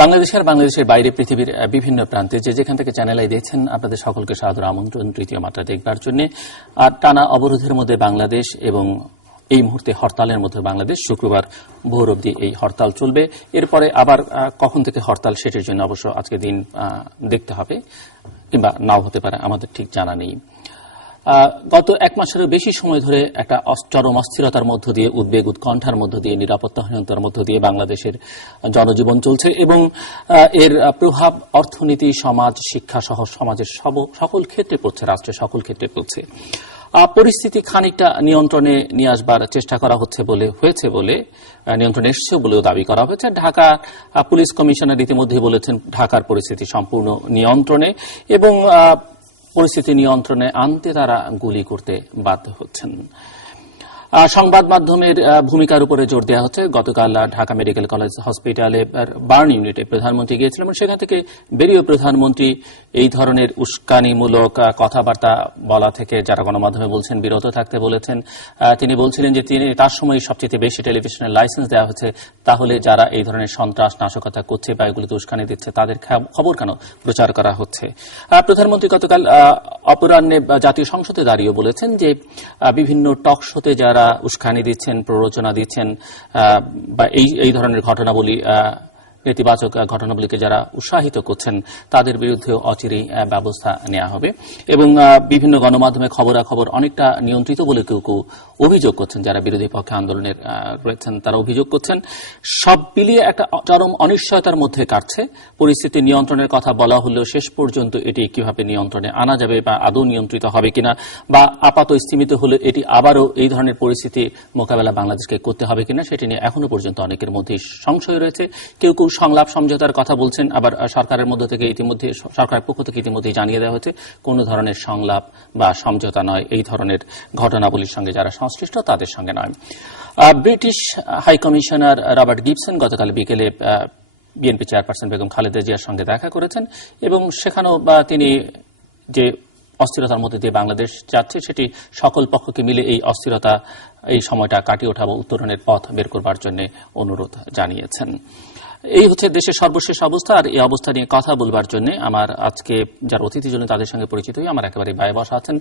বাংলাদেশের বাংলাদেশের বাইরে পৃথিবীর বিভিন্ন প্রান্তে যেখান থেকে চ্যানেল আই দেখছেন আপনাদের সকলকে সাদর আমন্ত্রণ তৃতীয় মাত্রা দেখবার জন্য। আর টানা অবরোধের মধ্যে বাংলাদেশ এবং এই মুহূর্তে হরতালের মধ্যে বাংলাদেশ শুক্রবার ভোর অবধি এই হরতাল চলবে। এরপরে আবার কখন থেকে হরতাল সেটির জন্য অবশ্য আজকে দিন দেখতে হবে, কিংবা নাও হতে পারে, আমাদের ঠিক জানা নেই। গত এক মাসেরও বেশি সময় ধরে একটা চরম অস্থিরতার মধ্য দিয়ে, উদ্বেগ উৎকণ্ঠার মধ্য দিয়ে, নিরাপত্তাহীনতার মধ্য দিয়ে বাংলাদেশের জনজীবন চলছে এবং এর প্রভাব অর্থনীতি, সমাজ, শিক্ষা সহ সমাজের সকল ক্ষেত্রে পড়ছে, রাষ্ট্রের সকল ক্ষেত্রে পড়ছে। পরিস্থিতি খানিকটা নিয়ন্ত্রণে নিয়ে আসবার চেষ্টা করা হয়েছে বলে নিয়ন্ত্রণে এসছে বলেও দাবি করা হয়েছে। ঢাকা পুলিশ কমিশনার ইতিমধ্যেই বলেছেন ঢাকার পরিস্থিতি সম্পূর্ণ নিয়ন্ত্রণে এবং পরিস্থিতি নিয়ন্ত্রণে আনতে তারা গুলি করতে বাধ্য হচ্ছেন। সংবাদ মাধ্যমের ভূমিকার উপরে জোর দেওয়া হচ্ছে। গতকাল ঢাকা মেডিকেল কলেজ হসপিটালে বার্ন ইউনিটে প্রধানমন্ত্রী গিয়েছিলেন এবং সেখান থেকে বেরিয়ে প্রধানমন্ত্রী এই ধরনের উস্কানিমূলক কথাবার্তা বলা থেকে, যারা গণমাধ্যমে বলছেন, বিরত থাকতে বলেছেন। তিনি বলছিলেন যে তার সময় সবচেয়ে বেশি টেলিভিশনের লাইসেন্স দেওয়া হচ্ছে, তাহলে যারা এই ধরনের সন্ত্রাস নাশকতা করছে বা এগুলিতে উস্কানি দিচ্ছে তাদের খবর কেন প্রচার করা হচ্ছে। প্রধানমন্ত্রী গতকাল অপরাহ্নে জাতীয় সংসদে দাঁড়িয়ে বলেছেন যে বিভিন্ন টক শোতে যারা উস্কানি দিচ্ছেন, প্ররোচনা দিচ্ছেন বা এই ধরনের ঘটনাবলী, নেতিবাচক ঘটনাবলীকে যারা উৎসাহিত করছেন তাদের বিরুদ্ধে অচিরেই ব্যবস্থা নেওয়া হবে এবং বিভিন্ন গণমাধ্যমে খবরাখবর অনেকটা নিয়ন্ত্রিত বলে কেউ কেউ অভিযোগ করছেন। যারা বিরোধী পক্ষে আন্দোলনের রয়েছেন তারা অভিযোগ করছেন সব মিলিয়ে একটা চরম অনিশ্চয়তার মধ্যে কাটছে। পরিস্থিতি নিয়ন্ত্রণের কথা বলা হলেও শেষ পর্যন্ত এটি কিভাবে নিয়ন্ত্রণে আনা যাবে বা আদৌ নিয়ন্ত্রিত হবে কিনা, বা আপাত স্থিমিত হলে এটি আবারও এই ধরনের পরিস্থিতি মোকাবেলা বাংলাদেশকে করতে হবে কিনা, সেটি নিয়ে এখনো পর্যন্ত অনেকের মধ্যে সংশয় রয়েছে। কেউ কেউ সংলাপ সমঝোতার কথা বলছেন, আবার সরকারের পক্ষ থেকে ইতিমধ্যে জানিয়ে দেওয়া হয়েছে কোন ধরনের সংলাপ বা সমঝোতা নয়, এই ধরনের ঘটনাবলীর সঙ্গে যারা সংশ্লিষ্ট তাদের সঙ্গে নয়। British high commissioner Robert Gibson গতকাল বিকেলে বিএনপি চেয়ারপারসন বেগম খালেদা জিয়ার সঙ্গে দেখা করেছেন এবং সেখানেও তিনি যে অস্থিরতার মধ্যে দিয়ে বাংলাদেশ যাচ্ছে সেটি সকল পক্ষকে মিলে এই সময়টা কাটিয়ে ওঠা বা উত্তরণের পথ বের করবার জন্য অনুরোধ জানিয়েছেন। এই হচ্ছে দেশের সর্বশেষ অবস্থা। আর এই অবস্থা নিয়ে কথা বলবার জন্য আমার আজকে যারা অতিথি জন্য তাদের সঙ্গে পরিচিত হই, আমার একেবারে বাইরে বসা আছেন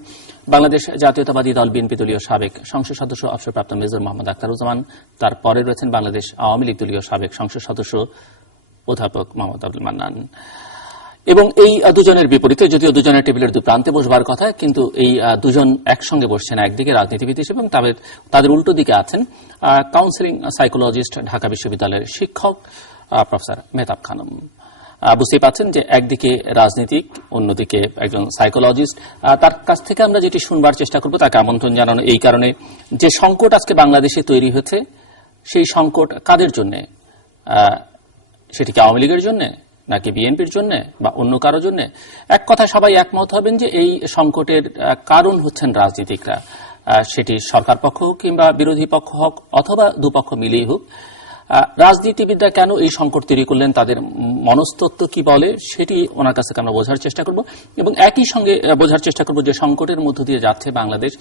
বাংলাদেশ জাতীয়তাবাদী দল বিএনপি দলীয় সাবেক সংসদ সদস্য অবসরপ্রাপ্ত মেজর মোহাম্মদ আখতারুজ্জামান। তারপরে রয়েছেন বাংলাদেশ আওয়ামী লীগ দলীয় সাবেক সংসদ সদস্য অধ্যাপক মোহাম্মদ আব্দুল মান্নান। এবং এই দুজনের বিপরীতে, যদিও দুজনের টেবিলের দু প্রান্তে বসবার কথা, কিন্তু এই দুজন একসঙ্গে বসছেন একদিকে রাজনীতিবিদ হিসেবে এবং তাদের উল্টো দিকে আছেন কাউন্সিলিং সাইকোলজিস্ট, ঢাকা বিশ্ববিদ্যালয়ের শিক্ষক প্রফেসর মেহতাব খানম। বুঝতেই পাচ্ছেন যে একদিকে রাজনীতিক, অন্যদিকে একজন সাইকোলজিস্ট। তার কাছ থেকে আমরা যেটি শুনবার চেষ্টা করব, তাকে আমন্ত্রণ জানানো এই কারণে যে সংকট আজকে বাংলাদেশে তৈরি হয়েছে, সেই সংকট কাদের জন্য? সেটি কি আওয়ামী লীগের জন্য, নাকি বিএনপির জন্য, বা অন্য কারোর জন্য? এক কথায় সবাই একমত হবেন যে এই সংকটের কারণ হচ্ছেন রাজনীতিকরা। সেটি সরকার পক্ষ হোক কিংবা বিরোধী পক্ষ হোক অথবা দুপক্ষ মিলেই হোক। রাজনীতিবিদরা কেন এই সংকট তৈরি করলেন, তাদের মনস্তত্ত্ব কি বলে, সেটি ওনার কাছে আমরা বোঝার চেষ্টা করব এবং একই সঙ্গে বোঝার চেষ্টা করব যে সংকটের মধ্য দিয়ে যাচ্ছে বাংলাদেশ,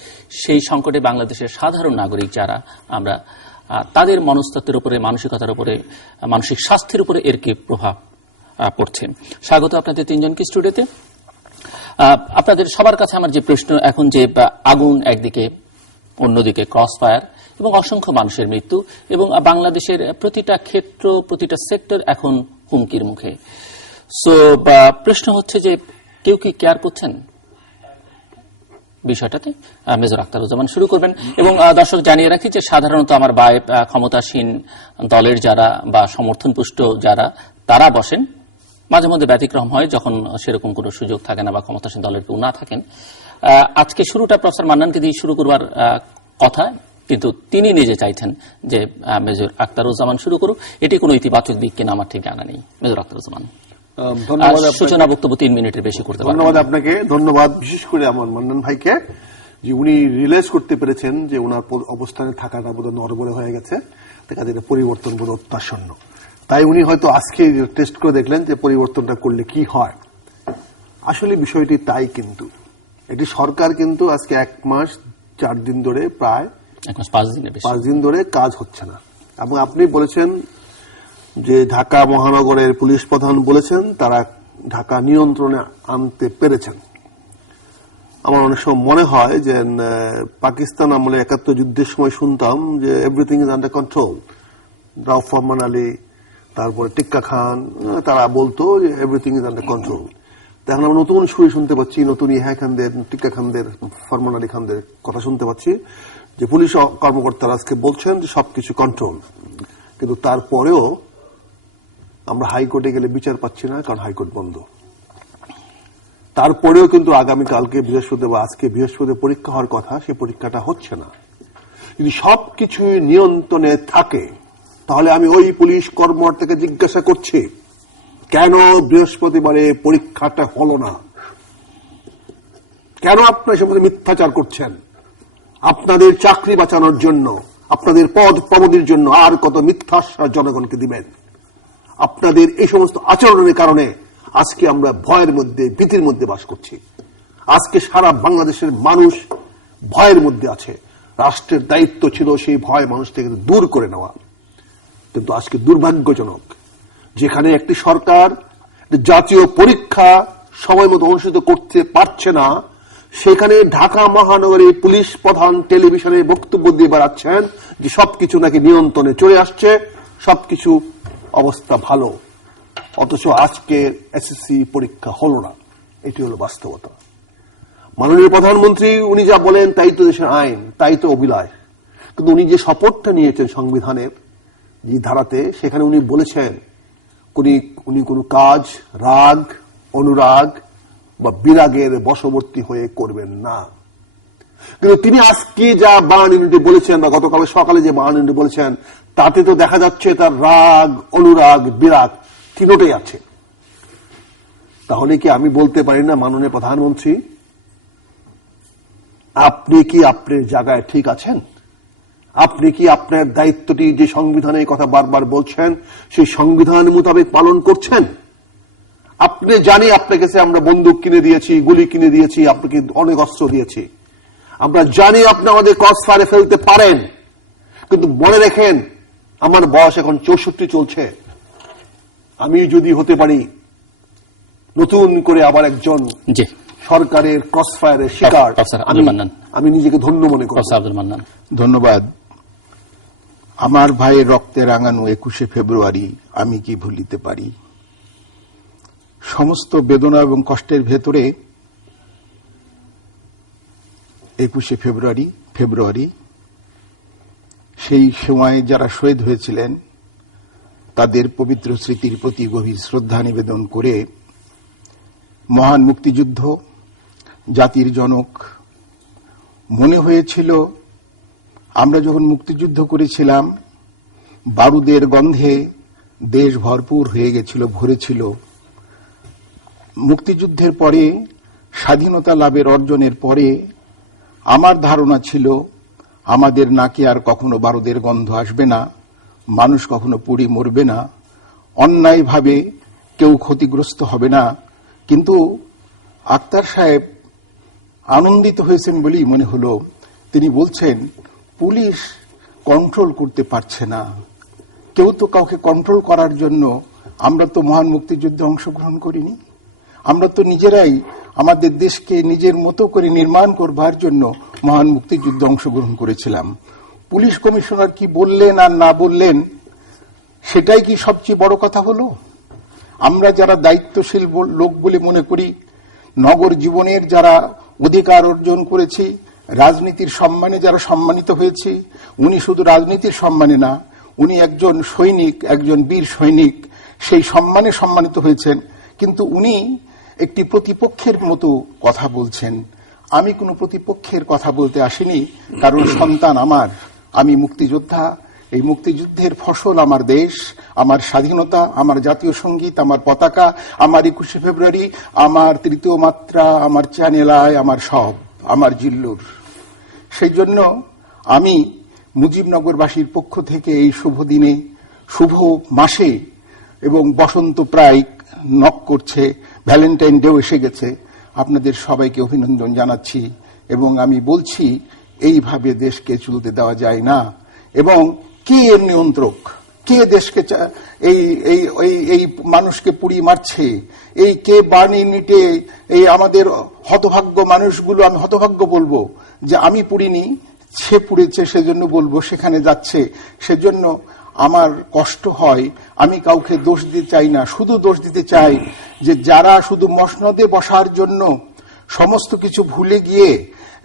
সেই সংকটে বাংলাদেশের সাধারণ নাগরিক যারা আমরা, তাদের মনস্তত্ত্বের উপরে, মানসিকতার উপরে, মানসিক স্বাস্থ্যের উপরে এর কি প্রভাব পড়ছে। স্বাগত আপনাদের তিনজনকে স্টুডিওতে। আপনাদের সবার কাছে আমার যে প্রশ্ন এখন, যে আগুন একদিকে, অন্যদিকে ক্রস ফায়ার এবং অসংখ্য মানুষের মৃত্যু এবং বাংলাদেশের প্রতিটা ক্ষেত্র, প্রতিটা সেক্টর এখন হুমকির মুখে। সো প্রশ্ন হচ্ছে যে কেউ কি কেয়ার করছেন বিষয়টাতে? মেজর আখতারুজ্জামান শুরু করবেন। এবং দর্শক জানিয়ে রাখি যে সাধারণত আমার বায়ে ক্ষমতাসীন দলের যারা বা সমর্থনপুষ্ট যারা, তারা বসেন। মাঝে মধ্যে ব্যতিক্রম হয় যখন সেরকম কোনো সুযোগ থাকে না বা ক্ষমতাসীন দলের কেউ না থাকেন। আজকে শুরুটা প্রফেসর মান্নানকে দিয়ে শুরু করবার কথা, কিন্তু তিনি নিজে চাইছেন যে মেজর আখতারুজ্জামান শুরু করুক। এটি কোনো ইতিবাচক দিক কিনা আমার ঠিক জানা নেই। মেজর আখতারুজ্জামান, ধন্যবাদ। সূচনা বক্তব্য 3 মিনিটের বেশি করতে পারেন। ধন্যবাদ আপনাকে, ধন্যবাদ বিশেষ করে আমার মান্নান ভাইকে, যে উনি রিয়েলাইজ করতে পেরেছেন যে ওনার অবস্থানে থাকাটা বোধহয় নড়বড়ে হয়ে গেছে, দেখা যায় পরিবর্তন বোধ অত্যাসন্ন। তাই উনি হয়তো আজকে টেস্ট করে দেখলেন যে পরিবর্তনটা করলে কি হয়। আসলে বিষয়টি তাই, কিন্তু এটি সরকার কিন্তু আজকে 1 মাস 4 দিন ধরে, প্রায় 5 দিন ধরে কাজ হচ্ছে না। এবং আপনি বলেছেন যে ঢাকা মহানগরের পুলিশ প্রধান বলেছেন তারা ঢাকা নিয়ন্ত্রণে আনতে পেরেছেন। আমার অনেক সময় মনে হয় যে পাকিস্তান আমলে ৭১ যুদ্ধের সময় শুনতাম যে everything is under control. Rauf ফরমান আলী, তারপরে টিক্কা খান, তারা বলতো যে এভরিথিং ইজ আন্ডার কন্ট্রোল। এখন আমরা নতুন সুরে শুনতে পাচ্ছি, নতুন ইহা খানদের, টিক্কা খানদের, ফরমান আলী খানদের কথা শুনতে পাচ্ছি যে পুলিশ কর্মকর্তারা আজকে বলছেন যে সবকিছু কন্ট্রোল। কিন্তু তারপরেও আমরা হাইকোর্টে গেলে বিচার পাচ্ছি না, কারণ হাইকোর্ট বন্ধ। তারপরেও কিন্তু আগামীকালকে বৃহস্পতিবার বা আজকে বৃহস্পতিবার পরীক্ষা হওয়ার কথা, সেই পরীক্ষাটা হচ্ছে না। যদি সবকিছু নিয়ন্ত্রণে থাকে তাহলে আমি ওই পুলিশ কর্মকর্তাকে জিজ্ঞাসা করছি কেন বৃহস্পতিবারে পরীক্ষাটা হলো না? কেন আপনারা সে মিথ্যাচার করছেন? আপনাদের চাকরি বাঁচানোর জন্য, আপনাদের পদ প্রমোদের জন্য আর কত মিথ্যাশ্বাস জনগণকে দিবেন? আপনাদের এই সমস্ত আচরণের কারণে আজকে আমরা ভয়ের মধ্যে, ভীতির মধ্যে বাস করছি। আজকে সারা বাংলাদেশের মানুষ ভয়ের মধ্যে আছে। রাষ্ট্রের দায়িত্ব ছিল সেই ভয় মানুষ থেকে দূর করে নেওয়া। কিন্তু আজকে দুর্ভাগ্যজনক, যেখানে একটি সরকার জাতীয় পরীক্ষা সময় মতো অনুষ্ঠিত করতে পারছে না, সেখানে ঢাকা মহানগরী পুলিশ প্রধান টেলিভিশনে বক্তব্য দিয়ে বেড়াচ্ছেন যে সবকিছু নাকি নিয়ন্ত্রণে চলে আসছে, সবকিছু অবস্থা ভালো। অথচ আজকে এসএসসি পরীক্ষা হলো না। এটি হলো বাস্তবতা। মাননীয় প্রধানমন্ত্রী উনি যা বলেন তাই তো দেশের আইন, তাই তো অভিলাষ। কিন্তু উনি যে শপথটা নিয়েছেন সংবিধানের যে ধারাতে, সেখানে উনি বলেছেন উনি কোনো কাজ রাগ, অনুরাগ বা বিরাগের বশবর্তী হয়ে করবেন না। কিন্তু তিনি আজকে যা বাণী বলেছেন বা গতকাল সকালে যে বাণী বলেছেন, তাতে তো দেখা যাচ্ছে তার রাগ, অনুরাগ, বিরাগ তিনটাই আছে। তাহলে কি আমি বলতে পারি না মাননীয় প্রধানমন্ত্রী, আপনি কি আপনার জায়গায় ঠিক আছেন? আপনি কি আপনার দায়িত্বটি যে সংবিধানের কথা বারবার বলছেন সেই সংবিধান মোতাবেক পালন করছেন? আপনি জানি আপনার কাছে আমরা বন্দুক কিনে দিয়েছি, গুলি কিনে দিয়েছি, আপনাকে অনেক অস্ত্র দিয়েছি। আমরা জানি আপনি আমাদের ক্রস ফায়ারে ফেলতে পারেন। কিন্তু মনে রেখেন, আমার বয়স এখন 64 চলছে। আমি যদি হতে পারি নতুন করে আবার একজন সরকারের ক্রস ফায়ারের শিকার, আমি নিজেকে ধন্য মনে করি। ধন্যবাদ। আমার ভাইয়ের রক্তে রাঙানো 21শে ফেব্রুয়ারি আমি কি ভুলিতে পারি? সমস্ত বেদনা এবং কষ্টের ভেতরে 21শে ফেব্রুয়ারি সেই সময় যারা শহীদ হয়েছিলেন তাদের পবিত্র স্মৃতির প্রতি গভীর শ্রদ্ধা নিবেদন করে, মহান মুক্তিযুদ্ধ, জাতির জনক, মনে হয়েছিল আমরা যখন মুক্তিযুদ্ধ করেছিলাম বারুদের গন্ধে দেশ ভরপুর হয়ে গেছিল, ভরেছিল। মুক্তিযুদ্ধের পরে, স্বাধীনতা লাভের অর্জনের পরে আমার ধারণা ছিল আমাদের নাকে আর কখনো বারুদের গন্ধ আসবে না, মানুষ কখনো পুড়ে মরবে না, অন্যায়ভাবে কেউ ক্ষতিগ্রস্ত হবে না। কিন্তু আক্তার সাহেব আনন্দিত হয়েছেন বলেই মনে হলো। তিনি বলছেন পুলিশ কন্ট্রোল করতে পারছে না। কেউ তো কাউকে কন্ট্রোল করার জন্য, আমরা তো মহান মুক্তিযুদ্ধে অংশগ্রহণ করিনি। আমরা তো নিজেরাই আমাদের দেশকে নিজের মতো করে নির্মাণ করবার জন্য মহান মুক্তিযুদ্ধে অংশগ্রহণ করেছিলাম। পুলিশ কমিশনার কি বললেন আর না বললেন, সেটাই কি সবচেয়ে বড় কথা হলো? আমরা যারা দায়িত্বশীল লোক বলে মনে করি, নগর জীবনের যারা অধিকার অর্জন করেছি, রাজনীতির সম্মানে যারা সম্মানিত হয়েছি, উনি শুধু রাজনীতির সম্মানে না, উনি একজন সৈনিক, একজন বীর সৈনিক, সেই সম্মানে সম্মানিত হয়েছেন। কিন্তু উনি একটি প্রতিপক্ষের মতো কথা বলছেন। আমি কোনো প্রতিপক্ষের কথা বলতে আসিনি, কারণ সন্তান আমার, আমি মুক্তিযোদ্ধা। এই মুক্তিযুদ্ধের ফসল আমার দেশ, আমার স্বাধীনতা, আমার জাতীয় সঙ্গীত, আমার পতাকা, আমার 21শে ফেব্রুয়ারি, আমার তৃতীয় মাত্রা, আমার চ্যানেল আই, আমার সব, আমার জিল্লুর। সেই জন্য আমি মুজিবনগরবাসীর পক্ষ থেকে এই শুভ দিনে, শুভ মাসে, এবং বসন্ত প্রায় নক করছে, ভ্যালেন্টাইন ডেও এসে গেছে, আপনাদের সবাইকে অভিনন্দন জানাচ্ছি। এবং আমি বলছি এইভাবে দেশকে চলতে দেওয়া যায় না। এবং কে এর নিয়ন্ত্রক? কে দেশকে এই এই এই মানুষকে পুড়িয়ে মারছে, এই কে বার্ন ইউনিটে এই আমাদের হতভাগ্য মানুষগুলো, আমি হতভাগ্য বলবো যে আমি পুড়িনি, সে পুড়েছে সেজন্য বলবো, সেখানে যাচ্ছে সেজন্য আমার কষ্ট হয়। আমি কাউকে দোষ দিতে চাই না, শুধু দোষ দিতে চাই যে যারা শুধু মসনদে বসার জন্য সমস্ত কিছু ভুলে গিয়ে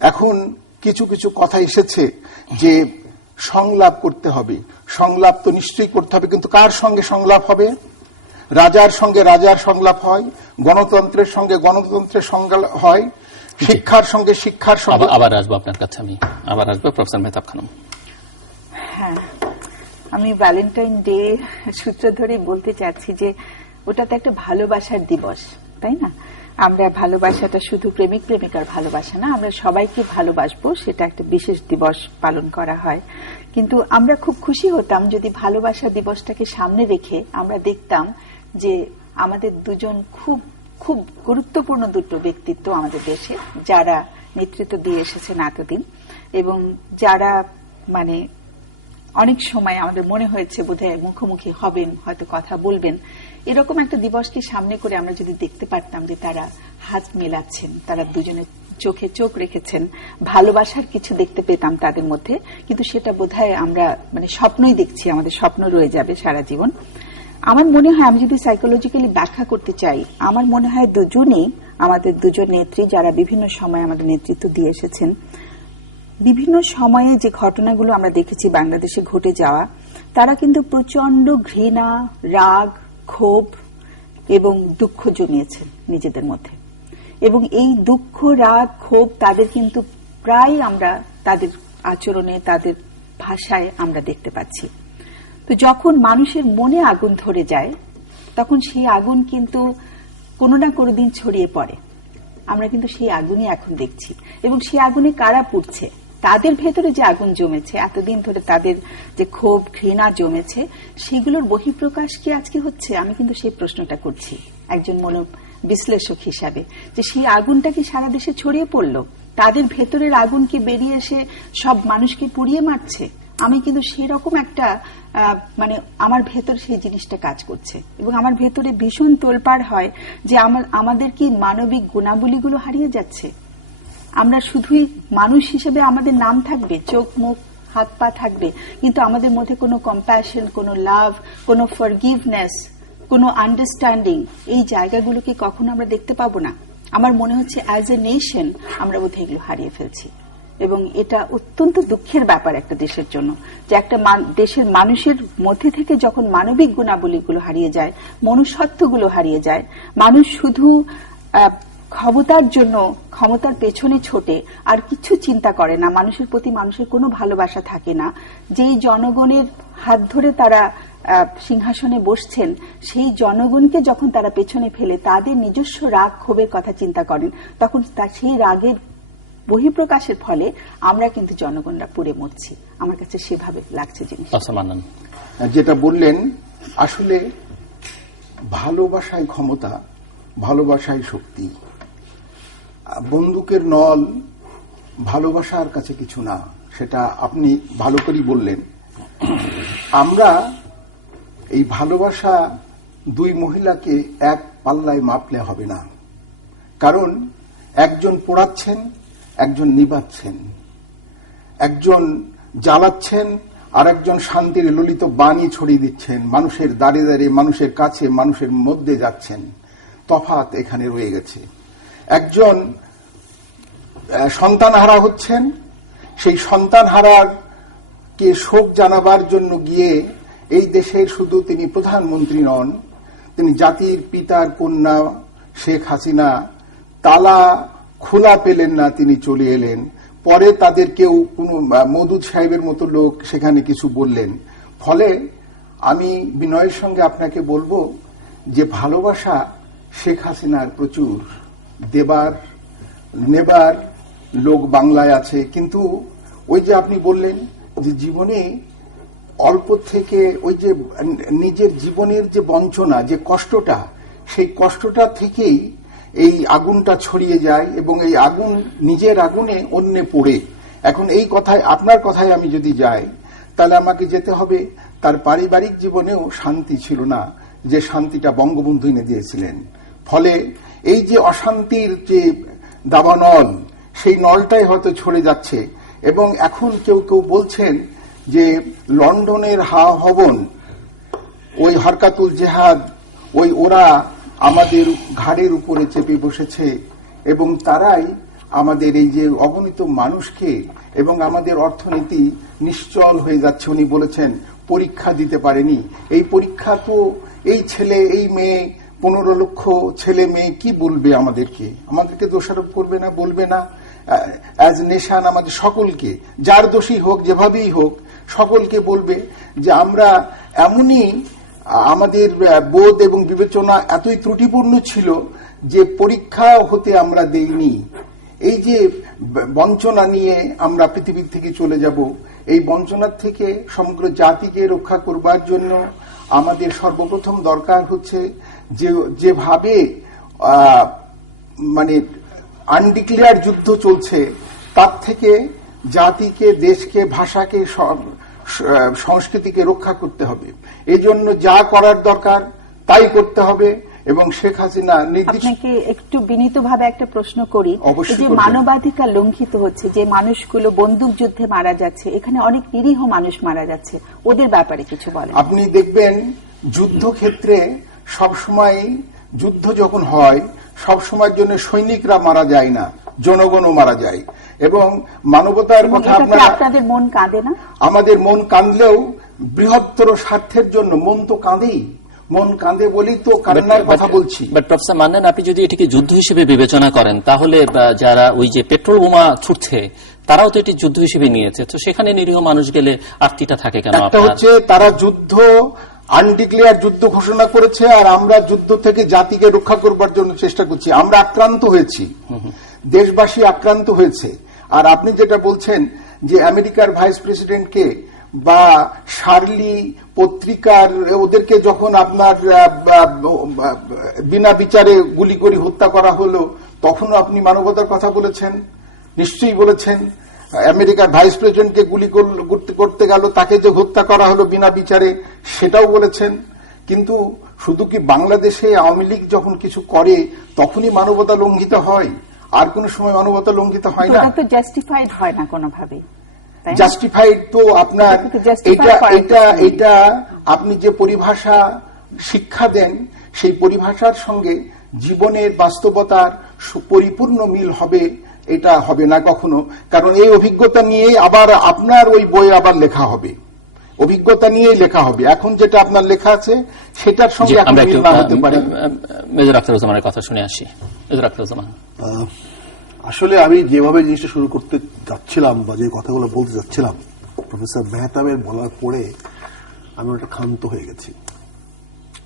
এখন কিছু কিছু কথা এসেছে যে সংলাপ করতে হবে। সংলাপ তো নিশ্চয়ই করতে হবে, কিন্তু কার সঙ্গে সংলাপ হবে? রাজার সঙ্গে রাজার সংলাপ হয়, গণতন্ত্রের সঙ্গে গণতন্ত্রের সংলাপ হয়, শিক্ষার সঙ্গে শিক্ষার সঙ্গে। আবার আসবো আপনার কাছে, আমি আবার আসবো প্রফেসর মেহতাব খানম। হ্যাঁ, আমি ভ্যালেন্টাইন ডে সূত্র ধরে বলতে চাচ্ছি যে ওটা তো একটা ভালোবাসার দিবস, তাই না? আমরা ভালোবাসাটা শুধু প্রেমিক প্রেমিকার ভালোবাসা না, আমরা সবাইকে ভালোবাসবো, সেটা একটা বিশেষ দিবস পালন করা হয়। কিন্তু আমরা খুব খুশি হতাম যদি ভালোবাসা দিবসটাকে সামনে রেখে আমরা দেখতাম যে আমাদের দুজন খুব খুব গুরুত্বপূর্ণ দুটো ব্যক্তিত্ব আমাদের দেশে, যারা নেতৃত্ব দিয়ে এসেছেন এতদিন এবং যারা মানে অনেক সময় আমাদের মনে হয়েছে বোধহয় মুখোমুখি হবেন, হয়তো কথা বলবেন, এরকম একটা দিবসকে সামনে করে আমরা যদি দেখতে পারতাম যে তারা হাত মেলাচ্ছেন, তারা দুজনের চোখে চোখ রেখেছেন, ভালোবাসার কিছু দেখতে পেতাম তাদের মধ্যে। কিন্তু সেটা বোধহয় আমরা মানে স্বপ্নই দেখছি, আমাদের স্বপ্ন রয়ে যাবে সারা জীবন। আমার মনে হয়, আমি যদি সাইকোলজিক্যালি ব্যাখ্যা করতে চাই, আমার মনে হয় দুজনেই আমাদের দুজন নেত্রী যারা বিভিন্ন সময় আমাদের নেতৃত্ব দিয়ে এসেছেন, বিভিন্ন সময়ে যে ঘটনাগুলো আমরা দেখেছি বাংলাদেশে ঘটে যাওয়া, তারা কিন্তু প্রচন্ড ঘৃণা, রাগ, ক্ষোভ এবং দুঃখ জমিয়েছেন নিজেদের মধ্যে। এবং এই দুঃখ, রাগ, ক্ষোভ তাদের কিন্তু প্রায় আমরা তাদের আচরণে, তাদের ভাষায় আমরা দেখতে পাচ্ছি। তো যখন মানুষের মনে আগুন ধরে যায়, তখন সেই আগুন কিন্তু কোনো না কোনো দিন ছড়িয়ে পড়ে। আমরা কিন্তু সেই আগুনই এখন দেখছি, এবং সেই আগুনে কারা পুড়ছে, তাদের ভেতরে যে আগুন জমেছে, এতদিন ধরে তাদের যে ক্ষোভ, ঘৃণা জমেছে, সেগুলোর বহিঃপ্রকাশ কি আজকে হচ্ছে? আমি কিন্তু সেই প্রশ্নটা করছি একজন বিশ্লেষক হিসাবে, যে সেই আগুনটা কি সারা দেশে ছড়িয়ে পড়লো? তাদের ভেতরের আগুন কি বেরিয়ে এসে সব মানুষকে পুড়িয়ে মারছে? আমি কিন্তু সেরকম একটা মানে আমার ভেতর সেই জিনিসটা কাজ করছে, এবং আমার ভেতরে ভীষণ তোলপাড় হয় যে আমাদের কি মানবিক গুণাবলীগুলো হারিয়ে যাচ্ছে? আমরা শুধুই মানুষ হিসেবে আমাদের নাম থাকবে, চোখ, মুখ, হাত পা থাকবে, কিন্তু আমাদের মধ্যে কোনো কম্প্যাশন, কোনো লাভ, কোনো ফরগিভনেস, কোনো আন্ডারস্ট্যান্ডিং, এই জায়গাগুলোকে কখনো আমরা দেখতে পাবো না। আমার মনে হচ্ছে অ্যাজ এ নেশন আমরা বোধহয় এগুলো হারিয়ে ফেলছি, এবং এটা অত্যন্ত দুঃখের ব্যাপার একটা দেশের জন্য, যে একটা দেশের মানুষের মধ্যে থেকে যখন মানবিক গুণাবলীগুলো হারিয়ে যায়, মনুষ্যত্বগুলো হারিয়ে যায়, মানুষ শুধু ক্ষমতার জন্য ক্ষমতার পেছনে ছোটে, আর কিছু চিন্তা করে না, মানুষের প্রতি মানুষের কোনো ভালোবাসা থাকে না। যেই জনগণের হাত ধরে তারা সিংহাসনে বসছেন, সেই জনগণকে যখন তারা পেছনে ফেলে তাদের নিজস্ব রাগ, ক্ষোভের কথা চিন্তা করেন, তখন সেই রাগের বহিঃপ্রকাশের ফলে আমরা কিন্তু জনগণরা পুড়ে মরছি। আমার কাছে সেভাবে লাগছে জিনিস। যেটা বললেন, আসলে ভালোবাসায় ক্ষমতা, ভালোবাসায় শক্তি। বন্দুকের নল ভালোবাসার কাছে কিছু না, সেটা আপনি ভালো করেই বললেন। আমরা এই ভালোবাসা দুই মহিলাকে এক পাল্লায় মাপলে হবে না, কারণ একজন পোড়াচ্ছেন, একজন নিবাচ্ছেন, একজন জ্বালাচ্ছেন আর একজন শান্তির ললিত বাণী ছড়িয়ে দিচ্ছেন, মানুষের দাঁড়িয়ে দাঁড়িয়ে, মানুষের কাছে, মানুষের মধ্যে যাচ্ছেন। তফাৎ এখানে রয়ে গেছে। একজন সন্তানহারা হচ্ছেন, সেই সন্তানহারার কে শোক জানাবার জন্য গিয়ে এই দেশের শুধু তিনি প্রধানমন্ত্রী নন, তিনি জাতির পিতার কন্যা শেখ হাসিনা তালা খোলা পেলেন না, তিনি চলে এলেন। পরে তাদের কেউ কোনো মওদুদ সাহেবের মতো লোক সেখানে কিছু বললেন। ফলে আমি বিনয়ের সঙ্গে আপনাকে বলবো যে ভালোবাসা শেখ হাসিনার প্রচুর, দেবার নেবার লোক বাংলায় আছে, কিন্তু ওই যে আপনি বললেন যে জীবনে অল্প থেকে ওই যে নিজের জীবনের যে বঞ্চনা, যে কষ্টটা, সেই কষ্টটা থেকেই এই আগুনটা ছড়িয়ে যায়, এবং এই আগুন নিজের আগুনে অন্যে পড়ে। এখন এই কথায়, আপনার কথায় আমি যদি যাই, তাহলে আমাকে যেতে হবে তার পারিবারিক জীবনেও শান্তি ছিল না, যে শান্তিটা বঙ্গবন্ধু এনে দিয়েছিলেন। ফলে এই যে অশান্তির যে দাবানল, সেই নলটাই হয়তো ছড়ে যাচ্ছে। এবং এখন কেউ কেউ বলছেন যে লন্ডনের হাওয়া ভবন, ওই হরকাতুল জেহাদ, ওরা আমাদের ঘাড়ের উপরে চেপে বসেছে এবং তারাই আমাদের এই যে অগণিত মানুষকে এবং আমাদের অর্থনীতি নিশ্চল হয়ে যাচ্ছে। উনি বলেছেন পরীক্ষা দিতে পারেনি। এই পরীক্ষা তো এই ছেলে এই মেয়ে 15 লক্ষ ছেলে মেয়ে কি বলবে আমাদেরকে দোষারোপ করবে না, বলবে না? অ্যাজ নেশন আমাদের সকলকে, যার দোষী হোক যেভাবেই হোক, সকলকে বলবে যে আমরা এমনই, আমাদের বোধ এবং বিবেচনা এতই ত্রুটিপূর্ণ ছিল যে পরীক্ষা হতে আমরা দেইনি। এই যে বঞ্চনা নিয়ে আমরা পৃথিবীর থেকে চলে যাব, এই বঞ্চনার থেকে সমগ্র জাতিকে রক্ষা করবার জন্য আমাদের সর্বপ্রথম দরকার হচ্ছে যেভাবে মানে আনডিক্লেয়ার যুদ্ধ চলছে, তার থেকে জাতিকে, দেশকে, ভাষাকে, সংস্কৃতিকে রক্ষা করতে হবে। এই জন্য যা করার দরকার তাই করতে হবে। এবং শেখ হাসিনা আপনাকে একটু বিনীতভাবে একটা প্রশ্ন করি, যে মানবাধিকার লঙ্ঘিত হচ্ছে, যে মানুষগুলো বন্দুক যুদ্ধে মারা যাচ্ছে, এখানে অনেক নিরীহ মানুষ মারা যাচ্ছে, ওদের ব্যাপারে কিছু বলেন। আপনি দেখবেন যুদ্ধক্ষেত্রে সবসময়, যুদ্ধ যখন হয় সবসময়ের জন্য সৈনিকরা মারা যায় না, জনগণও মারা যায়। এবং মানবতার কথা আপনাদের মন কাঁদে না? আমাদের মন কাঁদলেও বৃহত্তর স্বার্থের জন্য মন তো কাঁদেই, মন কাঁদে বলেই তো কান্নার কথা বলছি। বাট প্রফেসর মান্নান, আপনি যদি এটিকে যুদ্ধ হিসেবে বিবেচনা করেন, তাহলে যারা ওই যে পেট্রোল বোমা ছুটছে তারাও তো এটি যুদ্ধ হিসেবে নিয়েছে, তো সেখানে নিরীহ মানুষ গেলে আর্তিটা থাকে কেন? একটা হচ্ছে তারা যুদ্ধ আনডিক্লেয়ার যুদ্ধ ঘোষণা করেছে, আর আমরা যুদ্ধ থেকে জাতিকে রক্ষা করবার জন্য চেষ্টা করছি। আমরা আক্রান্ত হয়েছি, দেশবাসী আক্রান্ত হয়েছে। আর আপনি যেটা বলছেন যে আমেরিকার ভাইস প্রেসিডেন্টকে বা শার্লি পত্রিকার ওদেরকে যখন আপনার বিনা বিচারে গুলি করে হত্যা করা হলো, তখনও আপনি মানবতার কথা বলেছেন, নিশ্চয়ই বলেছেন। আমেরিকার ভাইস প্রেসিডেন্টকে গুলি করতে গেল, তাকে যে হত্যা করা হলো বিনা বিচারে, সেটাও বলেছেন। কিন্তু শুধু কি বাংলাদেশে আওয়ামী লীগ যখন কিছু করে তখনই মানবতা লঙ্ঘিত হয়? আর কোন সময় মানবতা লঙ্ঘিত হয় না? এটা তো জাস্টিফাইড হয় না কোনোভাবেই। জাস্টিফাইড তো আপনার এটা আপনি যে পরিভাষা শিক্ষা দেন, সেই পরিভাষার সঙ্গে জীবনের বাস্তবতার পরিপূর্ণ মিল হবে, এটা হবে না কখনো। কারণ এই অভিজ্ঞতা নিয়েই আবার আপনার ওই বই আবার লেখা হবে, অভিজ্ঞতা নিয়েই লেখা হবে। এখন যেটা আপনার লেখা আছে সেটার সঙ্গে মিল না হতে পারে। মেজর আখতারুজ্জামানের কথা শুনে আসি। মেজর আখতারুজ্জামান, আসলে আমি যেভাবে জিনিসটা শুরু করতে যাচ্ছিলাম বা যে কথাগুলো বলতে যাচ্ছিলাম, প্রফেসর মেহতাবের বলার পরে আমি ওটা ক্ষান্ত হয়ে গেছি।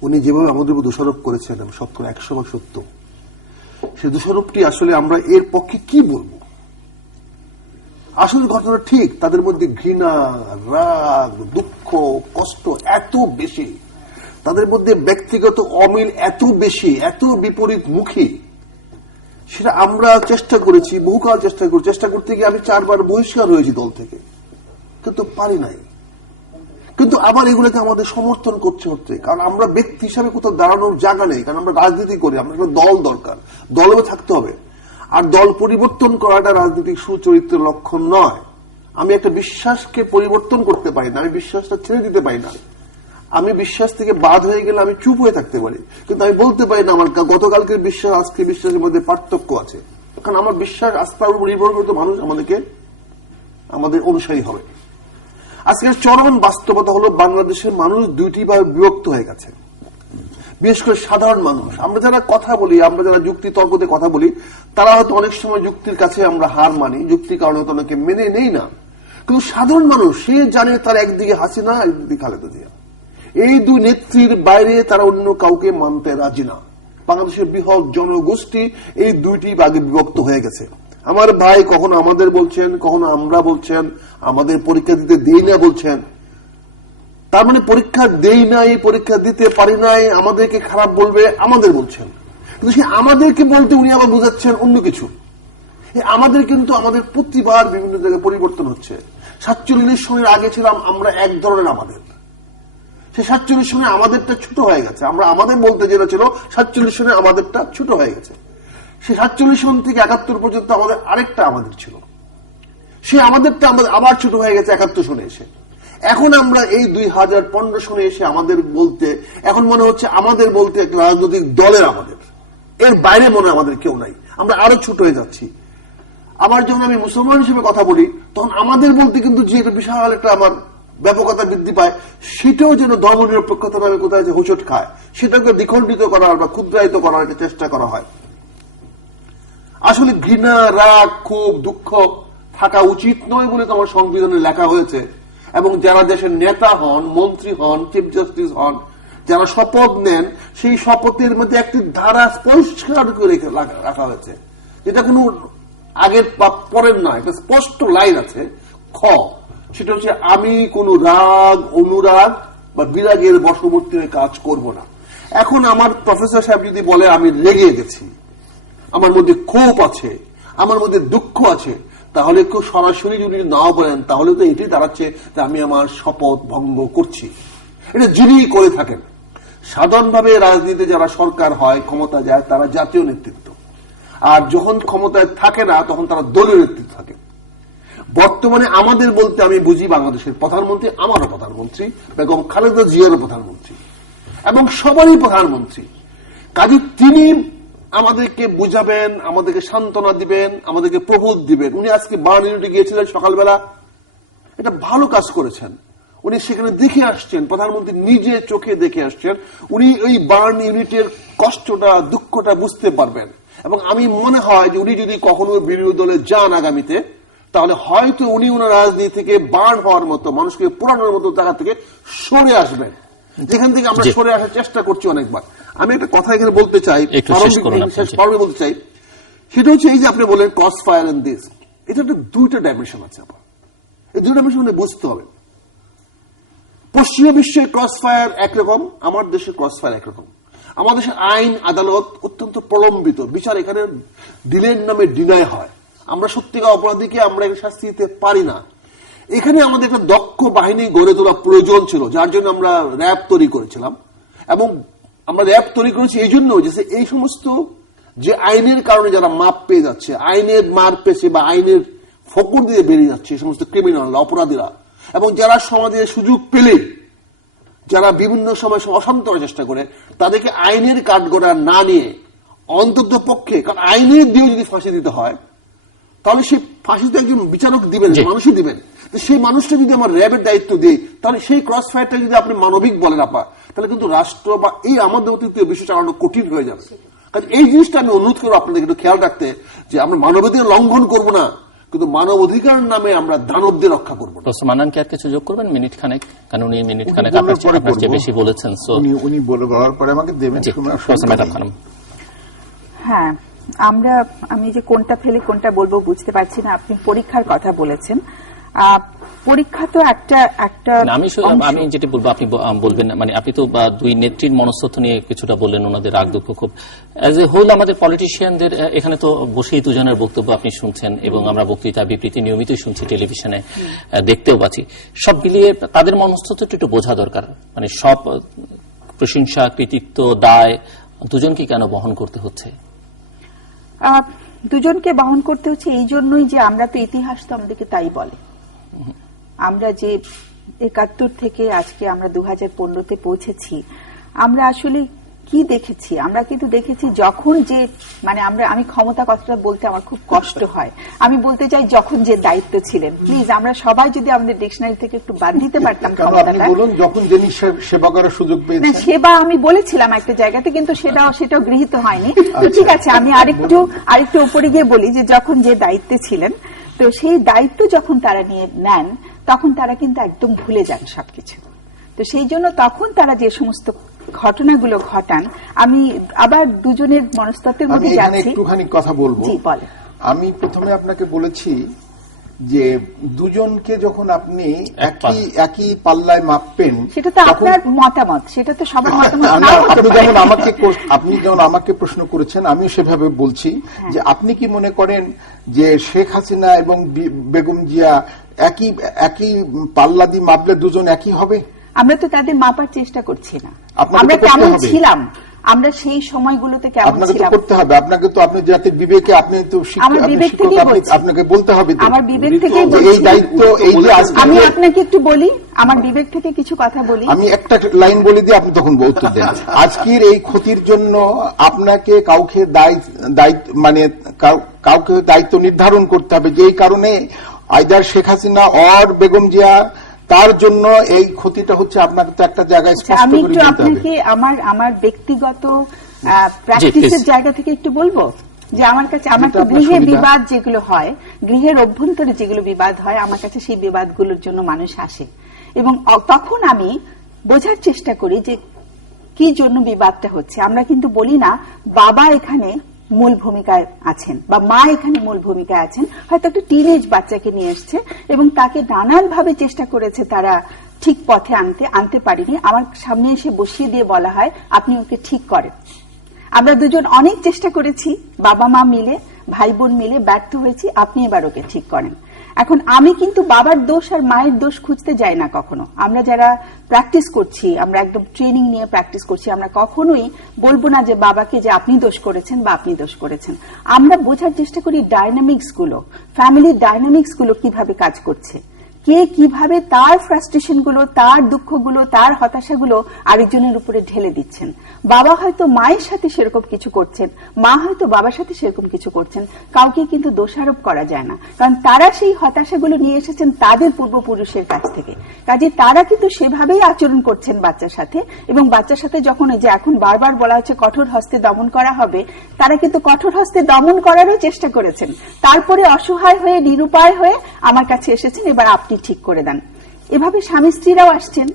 উনি যেভাবে আমাদের উপর দোষারোপ করেছেন, আমি 100% সত্য। সেই দোষারোপটি আসলে আমরা এর পক্ষে কি বলবো? আসলে ঘটনা ঠিক, তাদের মধ্যে ঘৃণা, রাগ, দুঃখ, কষ্ট এত বেশি, তাদের মধ্যে ব্যক্তিগত অমিল এত বেশি, এত বিপরীত মুখী, সেটা আমরা চেষ্টা করেছি, বহুকাল চেষ্টা করতে গিয়ে আমি 4 বার বহিষ্কার হয়েছি দল থেকে, কিন্তু পারি নাই। কিন্তু আবার এগুলোকে আমাদের সমর্থন করতে হচ্ছে, কারণ আমরা ব্যক্তি হিসাবে কোথাও দাঁড়ানোর জায়গা নেই, কারণ আমরা রাজনীতি করি, আমরা একটা দল দরকার, দলও থাকতে হবে। আর দল পরিবর্তন করাটা রাজনৈতিক সুচরিত্রের লক্ষণ নয়। আমি একটা বিশ্বাসকে পরিবর্তন করতে পারি না, আমি বিশ্বাসটা ছেড়ে দিতে পারি না। আমি বিশ্বাস থেকে বাদ হয়ে গেলে আমি চুপ হয়ে থাকতে পারি, কিন্তু আমি বলতে পারি না আমার গতকালকের বিশ্বাস আজকের বিশ্বাসের মধ্যে পার্থক্য আছে। কারণ আমার বিশ্বাস আস্থার উপর নির্ভর করতে মানুষ আমাদের অনুসারী হবে। আজকের চরম বাস্তবতা হলো বাংলাদেশের মানুষ দুইটি ভাবে বিভক্ত হয়ে গেছে। বিশেষ করে সাধারণ মানুষ, আমরা যারা কথা বলি, আমরা যারা যুক্তি তর্কতে কথা বলি, তারা হয়তো অনেক সময় যুক্তির কাছে আমরা হার মানি, যুক্তির কারণে হয়তো অনেকে মেনে নেই না। কিন্তু সাধারণ মানুষ সে জানে তার একদিকে হাসিনা, একদিকে খালেদা জিয়া, এই দুই নেত্রীর বাইরে তারা অন্য কাউকে মানতে রাজি না। বাংলাদেশের বৃহৎ জনগোষ্ঠী এই দুইটি ভাগে বিভক্ত হয়ে গেছে। আমার ভাই কখনো আমাদের বলছেন, কখনো আমরা বলছেন, আমাদের পরীক্ষা দিতে দেই না বলছেন। তার মানে পরীক্ষা দেই নাই, পরীক্ষা দিতে পারি নাই, আমাদেরকে খারাপ বলবে আমাদের বলছেন। কিন্তু সে আমাদেরকে বলতে উনি আবার বুঝাচ্ছেন অন্য কিছু। আমাদের কিন্তু আমাদের প্রতিবার বিভিন্ন জায়গায় পরিবর্তন হচ্ছে। 47 সনের আগে ছিলাম আমরা এক ধরনের আমাদের, সে 47 সনে আমাদেরটা ছোট হয়ে গেছে। আমরা আমাদের বলতে যেটা ছিল 47 সনে আমাদেরটা ছোট হয়ে গেছে। সে 47 সন থেকে 71 পর্যন্ত আমাদের আরেকটা আমাদের ছিল, সে আমাদেরটা আমাদের আবার ছোট হয়ে গেছে 71 সনে এসে। এখন আমরা এই 2015 সনে এসে আমাদের বলতে এখন মনে হচ্ছে আমাদের বলতে একটা রাজনৈতিক দলের আমাদের, এর বাইরে মনে আমাদের কেউ নাই, আমরা আরো ছোট হয়ে যাচ্ছি। আবার যখন আমি মুসলমান হিসেবে কথা বলি তখন আমাদের বলতে কিন্তু যে একটা বিশাল একটা আমার ব্যাপকতা বৃদ্ধি পায়, সেটাও যেন ধর্মনিরপেক্ষতা নামে কোথায় যে হোঁচট খায়, সেটাকে দ্বিখণ্ডিত করার বা ক্ষুদ্রায়িত করার একটা চেষ্টা করা হয়। আসলে ঘৃণা, রাগ, ক্ষোভ, দুঃখ থাকা উচিত নয় বলে তো আমার সংবিধানে লেখা হয়েছে। এবং যারা দেশের নেতা হন, মন্ত্রী হন, চিফ জাস্টিস হন, যারা শপথ নেন, সেই শপথের মধ্যে একটি ধারা পরিষ্কার করে রাখা হয়েছে, যেটা কোনো আগের বা পরের নয়, একটা স্পষ্ট লাইন আছে, খ, সেটা হচ্ছে আমি কোনো রাগ, অনুরাগ বা বিরাগের বশবর্তী হয়ে কাজ করব না। এখন আমার প্রফেসর সাহেব যদি বলে আমি রেগে গেছি, আমার মধ্যে ক্ষোভ আছে, আমার মধ্যে দুঃখ আছে, তাহলে কেউ সরাসরি যদি নাও বলেন তাহলে তো এটি দাঁড়াচ্ছে যে আমি আমার শপথ ভঙ্গ করছি। এটা যিনি করে থাকেন। সাধারণভাবে রাজনীতিতে যারা সরকার হয়, ক্ষমতা যায়, তারা জাতীয় নেতৃত্ব, আর যখন ক্ষমতায় থাকে না তখন তারা দলীয় নেতৃত্ব থাকে। বর্তমানে আমাদের বলতে আমি বুঝি বাংলাদেশের প্রধানমন্ত্রী, আমারও প্রধানমন্ত্রী, বেগম খালেদা জিয়ারও প্রধানমন্ত্রী, এবং সবারই প্রধানমন্ত্রী। কাজে তিনি আমাদেরকে বুঝাবেন, আমাদেরকে সান্ত্বনা দিবেন, আমাদেরকে প্রবোধ দিবেন। উনি আজকে বার্ন ইউনিটে গিয়েছিলেন সকালবেলা, এটা ভালো কাজ করেছেন। উনি সেখানে দেখে আসছেন, প্রধানমন্ত্রী নিজে চোখে দেখে আসছেন, উনি ওই বার্ন ইউনিটের কষ্টটা, দুঃখটা বুঝতে পারবেন। এবং আমি মনে হয় যে উনি যদি কখনো বিরোধী দলে যান আগামীতে, তাহলে হয়তো উনি ওনার রাজনীতি থেকে বার্ন হওয়ার মতো, মানুষকে পোড়ানোর মতো জায়গা থেকে সরে আসবেন, যেখান থেকে আমরা সরে আসার চেষ্টা করছি অনেকবার। আমি একটা কথা এখানে বলতে চাই, শেষ পর্বে বলতে চাই, সেটা হচ্ছে এই যে আপনি বলেন ক্রস ফায়ার এন্ড দিস, এটা একটা দুইটা ডাইমেনশন আছে। আপনার এই দুইটা ডাইমেনশন বুঝতে হবে। পশ্চিমা বিশ্বের ক্রস ফায়ার একরকম, আমার দেশের ক্রস ফায়ার একরকম। আমাদের দেশের আইন আদালত অত্যন্ত প্রলম্বিত, বিচার এখানে ডিলের নামে ডিনায় হয়। আমরা সত্যিকার অপরাধীকে আমরা শাস্তি দিতে পারি না। এখানে আমাদের একটা দক্ষ বাহিনী গড়ে তোলা প্রয়োজন ছিল, যার জন্য আমরা র্যাব তৈরি করেছিলাম। এবং আমরা র্যাব তৈরি করেছি এই জন্য যে এই সমস্ত যে আইনের কারণে যারা মাপ পেয়ে যাচ্ছে, আইনের মার পেছে বা আইনের ফকর দিয়ে বেরিয়ে যাচ্ছে এই সমস্ত ক্রিমিনাল অপরাধীরা, এবং যারা সমাজে সুযোগ পেলে যারা বিভিন্ন সময় অশান্ত করার চেষ্টা করে, তাদেরকে আইনের কাঠগড়া না নিয়ে অন্তত পক্ষে, কারণ আইনের দিয়ে যদি ফাঁসি দিতে হয় তাহলে সেই ফাঁসি তো একজন বিচারক দিবেন, মানুষই দিবেন। সেই মানুষটা যদি আমার র্যাবের দায়িত্ব দিই, তাহলে সেই ক্রস ফায়ারটা যদি আপনি মানবিক বলেন আপা, তাহলে কিন্তু রাষ্ট্র বা এই আমাদের অতীতে বিশ্ব চালানো কঠিন হয়ে যাবে। কারণ এই জিনিসটা আমি অনুরোধ করবো আপনাদের একটু খেয়াল রাখতে, যে আমরা মানবাধিকার লঙ্ঘন করবো না, কিন্তু মানব অধিকার নামে আমরা দানবদের রক্ষা করবো। মানান কি আর কিছু যোগ করবেন? মিনিট খানেক, কারণ উনি মিনিট খানেক আপনার চেয়ে বেশি বলেছেন। উনি বলার পরে আমাকে দেবেন। হ্যাঁ, আমি যে কোনটা ফেলে কোনটা বলবো বুঝতে পারছি না। আপনি পরীক্ষার কথা বলেছেন, পরীক্ষা তো একটা আমি যেটা বলবো আপনি বলবেন, মানে আপনি তো দুই নেত্রীর মনস্তত্ব নিয়ে কিছুটা বললেন, ওনাদের রাগ দুঃখ খুব অ্যাজ এ হোল। আমাদের পলিটিশিয়ানদের এখানে তো বসেই দুজনের বক্তব্য আপনি শুনছেন, এবং আমরা বক্তৃতা বিবৃতি নিয়মিতই শুনছি, টেলিভিশনে দেখতেও পাচ্ছি। সব মিলিয়ে তাদের মনস্তত্ব একটু বোঝা দরকার। মানে সব প্রশংসা, কৃতিত্ব, দায় দুজনকে কেন বহন করতে হচ্ছে? দুজনকে বহন করতে হচ্ছে এই জন্যই যে আমরা তো ইতিহাস তো আমাদেরকে তাই বলে। আমরা যে 71 থেকে আজকে আমরা 2015-তে পৌঁছেছি, আমরা আসলে কি দেখেছি? আমরা কিন্তু দেখেছি যখন যে মানে আমি ক্ষমতা কথাটা বলতে আমার খুব কষ্ট হয়। আমি বলতে চাই যখন যে দায়িত্ব ছিলেন, প্লিজ আমরা সবাই যদি আমাদের ডিকশনারি থেকে একটু বাদ দিতে পারতাম ক্ষমতাটা। যখন যিনি সেবা করার সুযোগ পেয়েছেন, সেবা আমি বলেছিলাম একটা জায়গাতে, কিন্তু সেটাও গৃহীত হয়নি। তো ঠিক আছে, আমি আরেকটু উপরে গিয়ে বলি যে যখন যে দায়িত্বে ছিলেন, তো সেই দায়িত্ব যখন তারা নিয়ে নেন তখন তারা কিন্তু একদম ভুলে যান সবকিছু। তো সেই জন্য তখন তারা যে সমস্ত ঘটনাগুলো ঘটান, আমি আবার দুজনের মনস্তত্ত্বের মধ্যে যাচ্ছি, একটুখানি কথা বলবো। জি বলে। আমি প্রথমে আপনাকে বলেছি যে দুজনকে যখন আপনি একই পাল্লায় মাপবেন, সেটা তো আপনার মতামত, সেটা তো সবার মতামত। আপনি যেমন আমাকে প্রশ্ন করেছেন, আমি সেভাবে বলছি যে আপনি কি মনে করেন যে শেখ হাসিনা এবং বেগম জিয়া একই পাল্লা দিয়ে মাপলে দুজন একই হবে? আমরা তো তাদের মাপার চেষ্টা করছি না, আপনাকে আমরা তো করতে কেমন হবে। ছিলাম, আমরা সেই সময়গুলোতে কেমন আপনাকে তো ছিলাম। করতে হবে, আপনাকে তো আপনি জাতির বিবেকে, আপনি তো আমার বিবেক শিক্ষক, থেকেই আপনি বলছি। আপনাকে বলতে হবে তো। আমার বিবেক উনি তো থেকেই যে বলছি। এই দায়িত্ব, এই যে আজকে আমি আপনাকে একটু বলি, আমার বিবেক থেকে কিছু কথা বলি। আমি একটা লাইন বলে দিয়ে আপনি তখন উত্তর দেন। আজকের এই ক্ষতির জন্য আপনাকে কাউকে দায়িত্ব মানে কাউকে দায়িত্ব নির্ধারণ করতে হবে, যেই কারণে আইদার শেখ হাসিনা অর বেগম জিয়া, তার জন্য এই ক্ষতিটা হচ্ছে। আপনাকে তো একটা জায়গায় স্পষ্ট আমি করে একটু বলতে হবে। আপনাকে আমার ব্যক্তিগত প্র্যাকটিসের জায়গা থেকে একটু বলবো যে আমার কাছে, আমার তো যেটা আপনার গৃহে সুবিধা। বিবাদ যেগুলো হয়, গৃহের অভ্যন্তরে যেগুলো বিবাদ হয়, আমার কাছে সেই বিবাদগুলোর জন্য মানুষ আসে এবং তখন আমি বোঝার চেষ্টা করি যে কি জন্য বিবাদটা হচ্ছে। আমরা কিন্তু বলি না বাবা এখানে মূল ভূমিকায় আছেন বা মা এখানে মূল ভূমিকায় আছেন। হয়তো একটা টিনেজ বাচ্চাকে নিয়ে এসছে এবং তাকে নানানভাবে চেষ্টা করেছে তারা ঠিক পথে আনতে পারিনি। আমার সামনে এসে বসিয়ে দিয়ে বলা হয় আপনি ওকে ঠিক করেন। আমরা দুজন অনেক চেষ্টা করেছি, বাবা মা মিলে, ভাই বোন মিলে, ব্যর্থ হয়েছি, আপনি এবার ওকে ঠিক করেন। এখন আমি কিন্তু বাবার দোষ আর মায়ের দোষ খুঁজতে যাই না কখনো। আমরা যারা প্র্যাকটিস করছি, আমরা একদম ট্রেনিং নিয়ে প্র্যাকটিস করছি, আমরা কখনোই বলবো না যে বাবাকে যে আপনি দোষ করেছেন বা আপনি দোষ করেছেন। আমরা বোঝার চেষ্টা করি ডাইনামিক্স গুলো, ফ্যামিলির ডাইনামিক্স গুলো কিভাবে কাজ করছে, কে কিভাবে তার ফ্রাস্ট্রেশন গুলো, তার দুঃখগুলো, তার হতাশাগুলো আরেকজনের উপরে ঢেলে দিচ্ছেন। বাবা হয়তো মায়ের সাথে সেরকম কিছু করছেন, মা হয়তো বাবার সাথে সেরকম কিছু করছেন, কাউকে কিন্তু দোষারোপ করা যায় না, কারণ তারা সেই হতাশাগুলো নিয়ে এসেছেন তাদের পূর্বপুরুষের কাছ থেকে। কাজে তারা কিন্তু সেভাবেই আচরণ করছেন বাচ্চার সাথে, এবং বাচ্চার সাথে যখন যে এখন বারবার বলা হচ্ছে কঠোর হস্তে দমন করা হবে, তারা কিন্তু কঠোর হস্তে দমন করারও চেষ্টা করেছেন, তারপরে অসহায় হয়ে নিরুপায় হয়ে আমার কাছে এসেছেন এবার আপনি ঠিক করে দেন। এভাবে স্বামী স্ত্রীরাও আসছেন,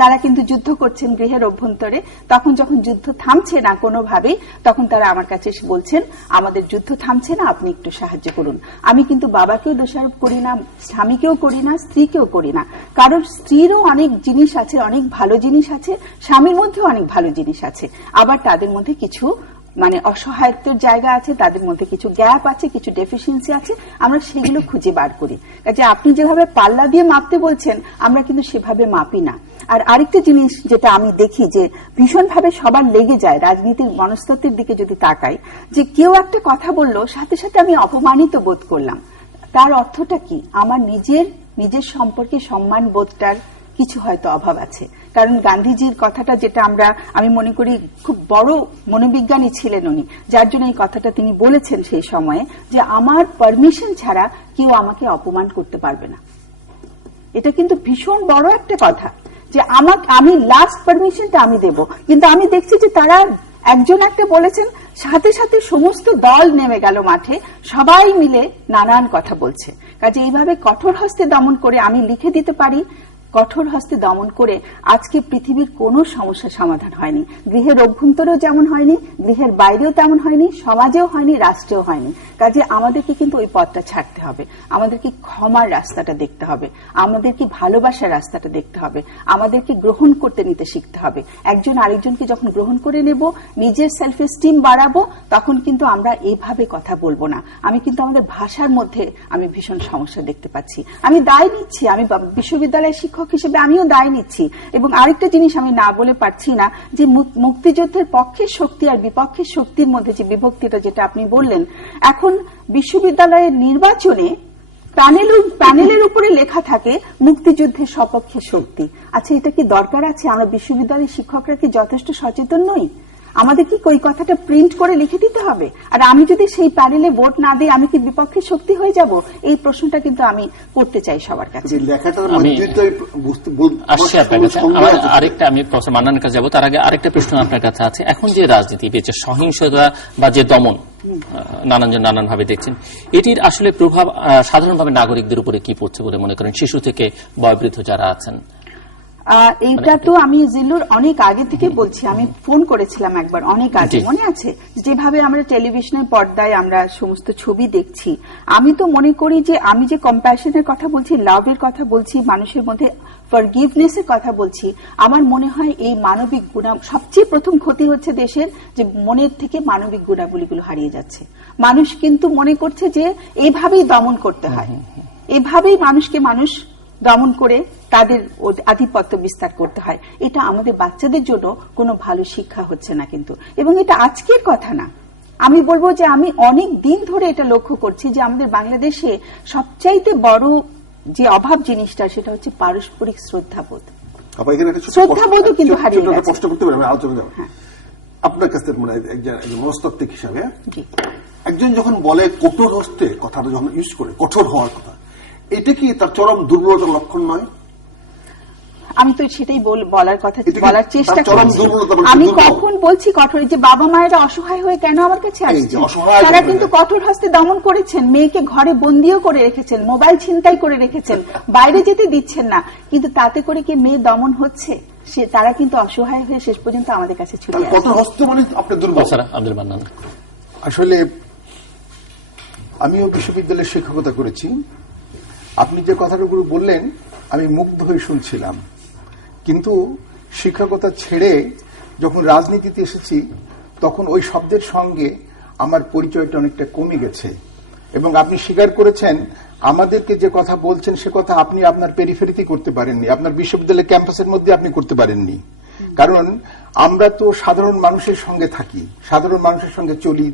তারা কিন্তু যুদ্ধ করছেন গৃহের অভ্যন্তরে। তখন যখন যুদ্ধ থামছে না কোনোভাবেই, তখন তারা আমার কাছে এসে বলছেন আমাদের যুদ্ধ থামছে না, আপনি একটু সাহায্য করুন। আমি কিন্তু বাবাকেও দোষারোপ করি না, স্বামীকেও করি না, স্ত্রীকেও করি না, কারণ স্ত্রীরও অনেক জিনিস আছে, অনেক ভালো জিনিস আছে, স্বামীর মধ্যেও অনেক ভালো জিনিস আছে, আবার তাদের মধ্যে কিছু মানে অসহায়ত্বের জায়গা আছে, তাদের মধ্যে কিছু গ্যাপ আছে, কিছু ডেফিসিয়েন্সি আছে, আমরা সেগুলো খুঁজে বার করি। কাজে আপনি যেভাবে পাল্লা দিয়ে মাপতে বলছেন, আমরা কিন্তু সেভাবে মাপি না। আর আরেকটা জিনিস যেটা আমি দেখি যে ভীষণভাবে সবার লেগে যায়, রাজনীতির মনস্তত্ত্বের দিকে যদি তাকাই, যে কেউ একটা কথা বললো, সাথে সাথে আমি অপমানিত বোধ করলাম, তার অর্থটা কি? আমার নিজের সম্পর্কে সম্মান বোধটার কিছু হয়তো অভাব আছে। কারণ গান্ধীজির কথাটা যেটা আমি মনে করি খুব বড় মনোবিজ্ঞানী ছিলেন উনি, যার জন্য এই কথাটা তিনি বলেছেন সেই সময়ে, যে আমার পারমিশন ছাড়া কেউ আমাকে অপমান করতে পারবে না। এটা কিন্তু ভীষণ বড় একটা কথা, যে আমি লাস্ট পারমিশনটা আমি দেব। কিন্তু আমি দেখছি যে তারা একজন একটা বলেছেন, সাথে সাথে সমস্ত দল নেমে গেল মাঠে, সবাই মিলে নানান কথা বলছে। কাজে এইভাবে কঠোর হস্তে দমন করে আমি লিখে দিতে পারি, কঠোর হস্তে দমন করে আজকে পৃথিবীর কোনো সমস্যার সমাধান হয়নি। গৃহের অভ্যন্তরেও যেমন হয়নি, গৃহের বাইরেও তেমন হয়নি, সমাজেও হয়নি, রাষ্ট্রেও হয়নি। কাজে আমাদেরকে কিন্তু ওই পথটা ছাড়তে হবে, আমাদেরকে ক্ষমার রাস্তাটা দেখতে হবে, আমাদেরকে ভালোবাসার রাস্তাটা দেখতে হবে, আমাদেরকে গ্রহণ করতে নিতে শিখতে হবে। একজন আরেকজনকে যখন গ্রহণ করে নেব, নিজের সেলফ এস্টিম বাড়াবো, তখন কিন্তু আমরা এইভাবে কথা বলবো না। আমি কিন্তু আমাদের ভাষার মধ্যে আমি ভীষণ সমস্যা দেখতে পাচ্ছি। আমি দায় নিচ্ছি, আমি বিশ্ববিদ্যালয়ের শিক্ষক হিসেবে আমিও দায় নিচ্ছি। এবং আরেকটা জিনিস আমি না বলে পারছি না, যে মুক্তিযুদ্ধের পক্ষের শক্তি আর বিপক্ষের শক্তির মধ্যে যে বিভক্তিটা যেটা আপনি বললেন, এখন বিশ্ববিদ্যালয়ের নির্বাচনে প্যানেলের উপরে লেখা থাকে মুক্তিযুদ্ধের সপক্ষে শক্তি। আচ্ছা, এটা কি দরকার আছে? আমরা বিশ্ববিদ্যালয়ের শিক্ষকরা কি যথেষ্ট সচেতন নই? আমাদের কি ওই কথাটা প্রিন্ট করে লিখে দিতে হবে? আর আমি যদি সেই প্যানেলে ভোট না দিই, আমি কি বিপক্ষের শক্তি হয়ে যাব? এই প্রশ্নটা কিন্তু আমি করতে চাই সবার কাছে। আরেকটা আমি প্রফেসর মান্নানের কাছে যাবো, তার আগে আরেকটা প্রশ্ন আপনার কাছে আছে। এখন যে রাজনীতি, যে সহিংসতা বা যে দমন নানানজন নানানভাবে দেখছেন, এটির আসলে প্রভাব সাধারণভাবে নাগরিকদের উপরে কি পড়ছে বলে মনে করেন, শিশু থেকে বয়োবৃদ্ধ যারা আছেন? এইটা তো আমি জিল্লুর অনেক আগে থেকে বলছি, আমি ফোন করেছিলাম একবার অনেক আগে, মনে আছে? যেভাবে আমরা টেলিভিশনের পর্দায় আমরা সমস্ত ছবি দেখছি, আমি তো মনে করি যে আমি যে কম্প্যাশনের কথা বলছি, লাভের কথা বলছি, মানুষের মধ্যে ফরগিভনেস এর কথা বলছি, আমার মনে হয় এই মানবিক গুণ সবচেয়ে প্রথম ক্ষতি হচ্ছে দেশের, যে মনের থেকে মানবিক গুণাবলীগুলো হারিয়ে যাচ্ছে। মানুষ কিন্তু মনে করছে যে এইভাবেই দমন করতে হয়, এভাবেই মানুষকে মানুষ দমন করে তাদের আধিপত্য বিস্তার করতে হয়। এটা আমাদের বাচ্চাদের জন্য কোনো ভালো শিক্ষা হচ্ছে না কিন্তু, এবং এটা আজকের কথা না। আমি বলবো যে আমি অনেক দিন ধরে এটা লক্ষ্য করছি যে আমাদের বাংলাদেশে সবচাইতে বড় যে অভাব জিনিসটা সেটা হচ্ছে পারস্পরিক শ্রদ্ধাবোধ। শ্রদ্ধাবোধও কিন্তু হারিয়ে গেছে। প্রশ্ন করতে পারি, আমি আলোচনা যাব আপনার কাছে, মানে একজন মনস্তাত্ত্বিক হিসাবে একজন যখন বলে কঠোর হস্তে, কথাটা যখন ইউজ করে কঠোর হওয়ার কথা, এটা কি তার চরম দুর্বলতার লক্ষণ নয়? আমি তো সেটাই বলার কথা, বলার চেষ্টা করছি। আমি কখন বলছি কঠোর? যে বাবা মায়েরা অসহায় হয়ে কেন আমার কাছে আসছে, তারা কিন্তু কঠোর হস্তে দমন করেছেন, মেয়েকে ঘরে বন্দিও করে রেখেছেন, মোবাইল ছিনতাই করে রেখেছেন, বাইরে যেতে দিচ্ছেন না, কিন্তু তাতে করে কি মেয়ে দমন হচ্ছে? তারা কিন্তু অসহায় হয়ে শেষ পর্যন্ত আমাদের কাছে ছুটে আসে। কঠোর হস্তে মানে আপনার দুর্বল। আব্দুল মান্নান, আসলে আমিও বিশ্ববিদ্যালয়ে শিক্ষকতা করেছি। আপনি যে কথাগুলো বললেন আমি মুগ্ধ হয়ে শুনছিলাম, কিন্তু শিক্ষকতা ছেড়ে যখন রাজনীতিতে এসেছি তখন ওই শব্দের সঙ্গে আমার পরিচয়টা অনেকটা কমে গেছে। এবং আপনি স্বীকার করেছেন আমাদেরকে যে কথা বলছেন সে কথা আপনি আপনার পেরিফেরিতে করতে পারেননি, আপনার বিশ্ববিদ্যালয় ক্যাম্পাসের মধ্যে আপনি করতে পারেননি। কারণ আমরা তো সাধারণ মানুষের সঙ্গে থাকি, সাধারণ মানুষের সঙ্গে চলি,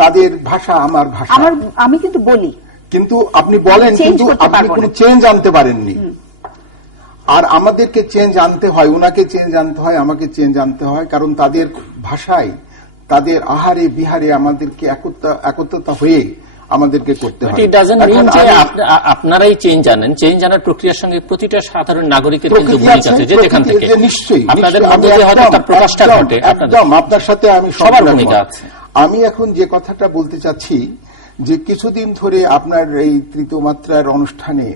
তাদের ভাষা আমার ভাষা। আমি কিন্তু বলি, কিন্তু আপনি বলেন, কিন্তু আপনি কোনো চেঞ্জ আনতে পারেননি। আর আমাদেরকে চেঞ্জ আনতে হয়, ওনাকে চেঞ্জ আনতে হয়, আমাকে চেঞ্জ আনতে হয়, কারণ তাদের ভাষায়, তাদের আহারে বিহারে আমাদেরকে একত্রতা হয়ে আমাদেরকে করতে হয়। ইট ডাজন্ট মিন যে আপনারাই চেঞ্জ আনেন। চেঞ্জ আনার প্রক্রিয়ার সঙ্গে প্রতিটা সাধারণ নাগরিকের কিন্তু ভূমিকা আছে, যে যেখান থেকে নিশ্চয়ই আপনাদের মধ্যে যে হয়তো একটা প্রকাশটা ঘটে, একদম আপনার সাথে আমি সবার ভূমিকা আছে। আমি এখন যে কথাটা বলতে চাচ্ছি যে কিছুদিন ধরে আপনার এই তৃতীয় মাত্রার অনুষ্ঠানে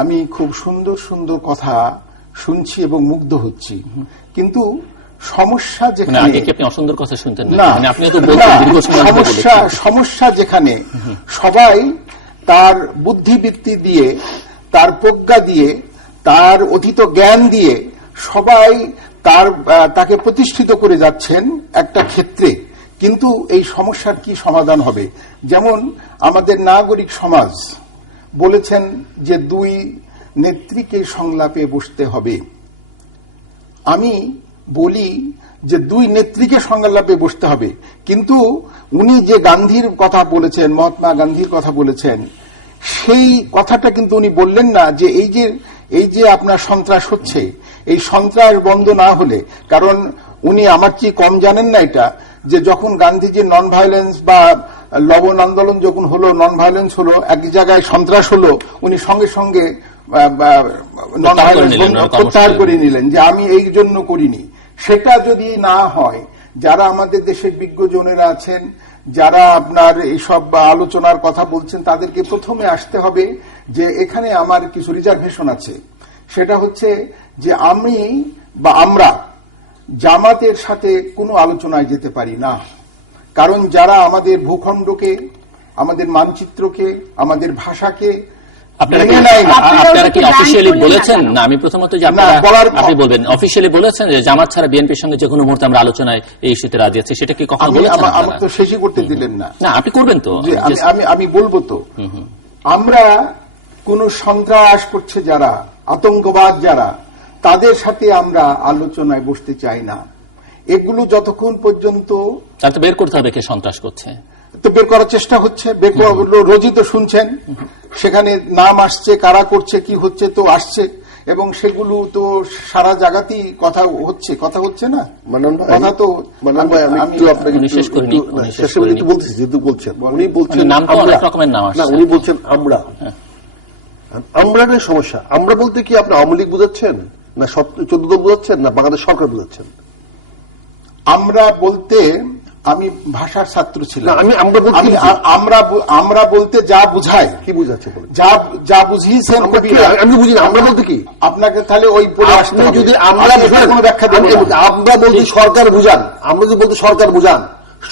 আমি খুব সুন্দর সুন্দর কথা শুনছি এবং মুগ্ধ হচ্ছি, কিন্তু সমস্যা যেখানে, আপনি অসুন্দর কথা শুনতেন না, আপনি তো বলছেন সমস্যা যেখানে সবাই তার বুদ্ধিবৃত্তি দিয়ে, তার প্রজ্ঞা দিয়ে, তার অতীত জ্ঞান দিয়ে সবাই তাকে প্রতিষ্ঠিত করে যাচ্ছেন একটা ক্ষেত্রে, কিন্তু এই সমস্যার কি সমাধান হবে? যেমন আমাদের নাগরিক সমাজ বলেছেন যে দুই নেত্রীকে সংলাপে বসতে হবে। আমি বলি যে দুই নেত্রীকে সংলাপে বসতে হবে, কিন্তু উনি যে গান্ধীর কথা বলেছেন, মহাত্মা গান্ধীর কথা বলেছেন, সেই কথাটা কিন্তু উনি বললেন না যে এই যে আপনার সন্ত্রাস হচ্ছে, এই সন্ত্রাস বন্ধ না হলে, কারণ উনি আমার চেয়ে কম জানেন না এটা, যে যখন গান্ধীজির নন ভায়োলেন্স বা লবণ আন্দোলন যখন হলো, নন ভায়োলেন্স হলো, এক জায়গায় সন্ত্রাস হলো, উনি সঙ্গে সঙ্গে নন ভায়োলেন্স প্রত্যাহার করে নিলেন, যে আমি এই জন্য করিনি। সেটা যদি না হয়, যারা আমাদের দেশের বিজ্ঞজনেরা আছেন, যারা আপনার এইসব আলোচনার কথা বলছেন, তাদেরকে প্রথমে আসতে হবে যে এখানে আমার কিছু রিজার্ভেশন আছে। সেটা হচ্ছে যে আমরা জামাতের সাথে কোনো আলোচনায় যেতে পারি না, কারণ যারা আমাদের ভূখণ্ডকে, আমাদের মানচিত্রকে, আমাদের ভাষাকে আপনারা কি অফিসিয়ালি বলেছেন? না, আমি প্রথমত যে আপনি বলবেন অফিসিয়ালি বলেছেন যে জামাত ছাড়া বিএনপির সঙ্গে যে কোনো মুহূর্তে আমরা আলোচনায় এই ইস্যুতে রাজি আছি, সেটা কি কখনো বলেছেন? আমার তো শেষই করতে দিলেন না। না, আপনি করবেন তো। আমি বলবো তো, আমরা কোন সন্ত্রাস করছে যারা, আতঙ্কবাদ যারা, তাদের সাথে আমরা আলোচনায় বসতে চাই না। এগুলো যতক্ষণ পর্যন্ত বের করতে হবে কে সন্ত্রাস করছে, তো বের করার চেষ্টা হচ্ছে। রোজই তো শুনছেন সেখানে নাম আসছে, কারা করছে, কি হচ্ছে তো আসছে, এবং সেগুলো তো সারা জায়গাতেই কথা হচ্ছে না। কথা তো আমি শেষ বলতেছি, যেহেতু বলছেন, উনি বলছেন অনেক রকমের নাম আসছে, উনি বলছেন আমরার সমস্যা। আমরা বলতে কি আপনি আওয়ামী লীগ বোঝাচ্ছেন, না 14 বোঝাচ্ছেন, না বাংলাদেশ সরকার বোঝাচ্ছেন? আমরা বলতে আমি ভাষার ছাত্র ছিলাম। আমরা বলতে যা বুঝায়, কি বুঝাচ্ছে, যা বুঝিয়েছেন আমি বুঝি না। আমরা বলতে কি আপনাকে তাহলে ওই আপনি যদি আমরা কোনো ব্যাখ্যা দেন, আমরা বলছি সরকার বুঝান, আমরা যদি বলতে সরকার বুঝান,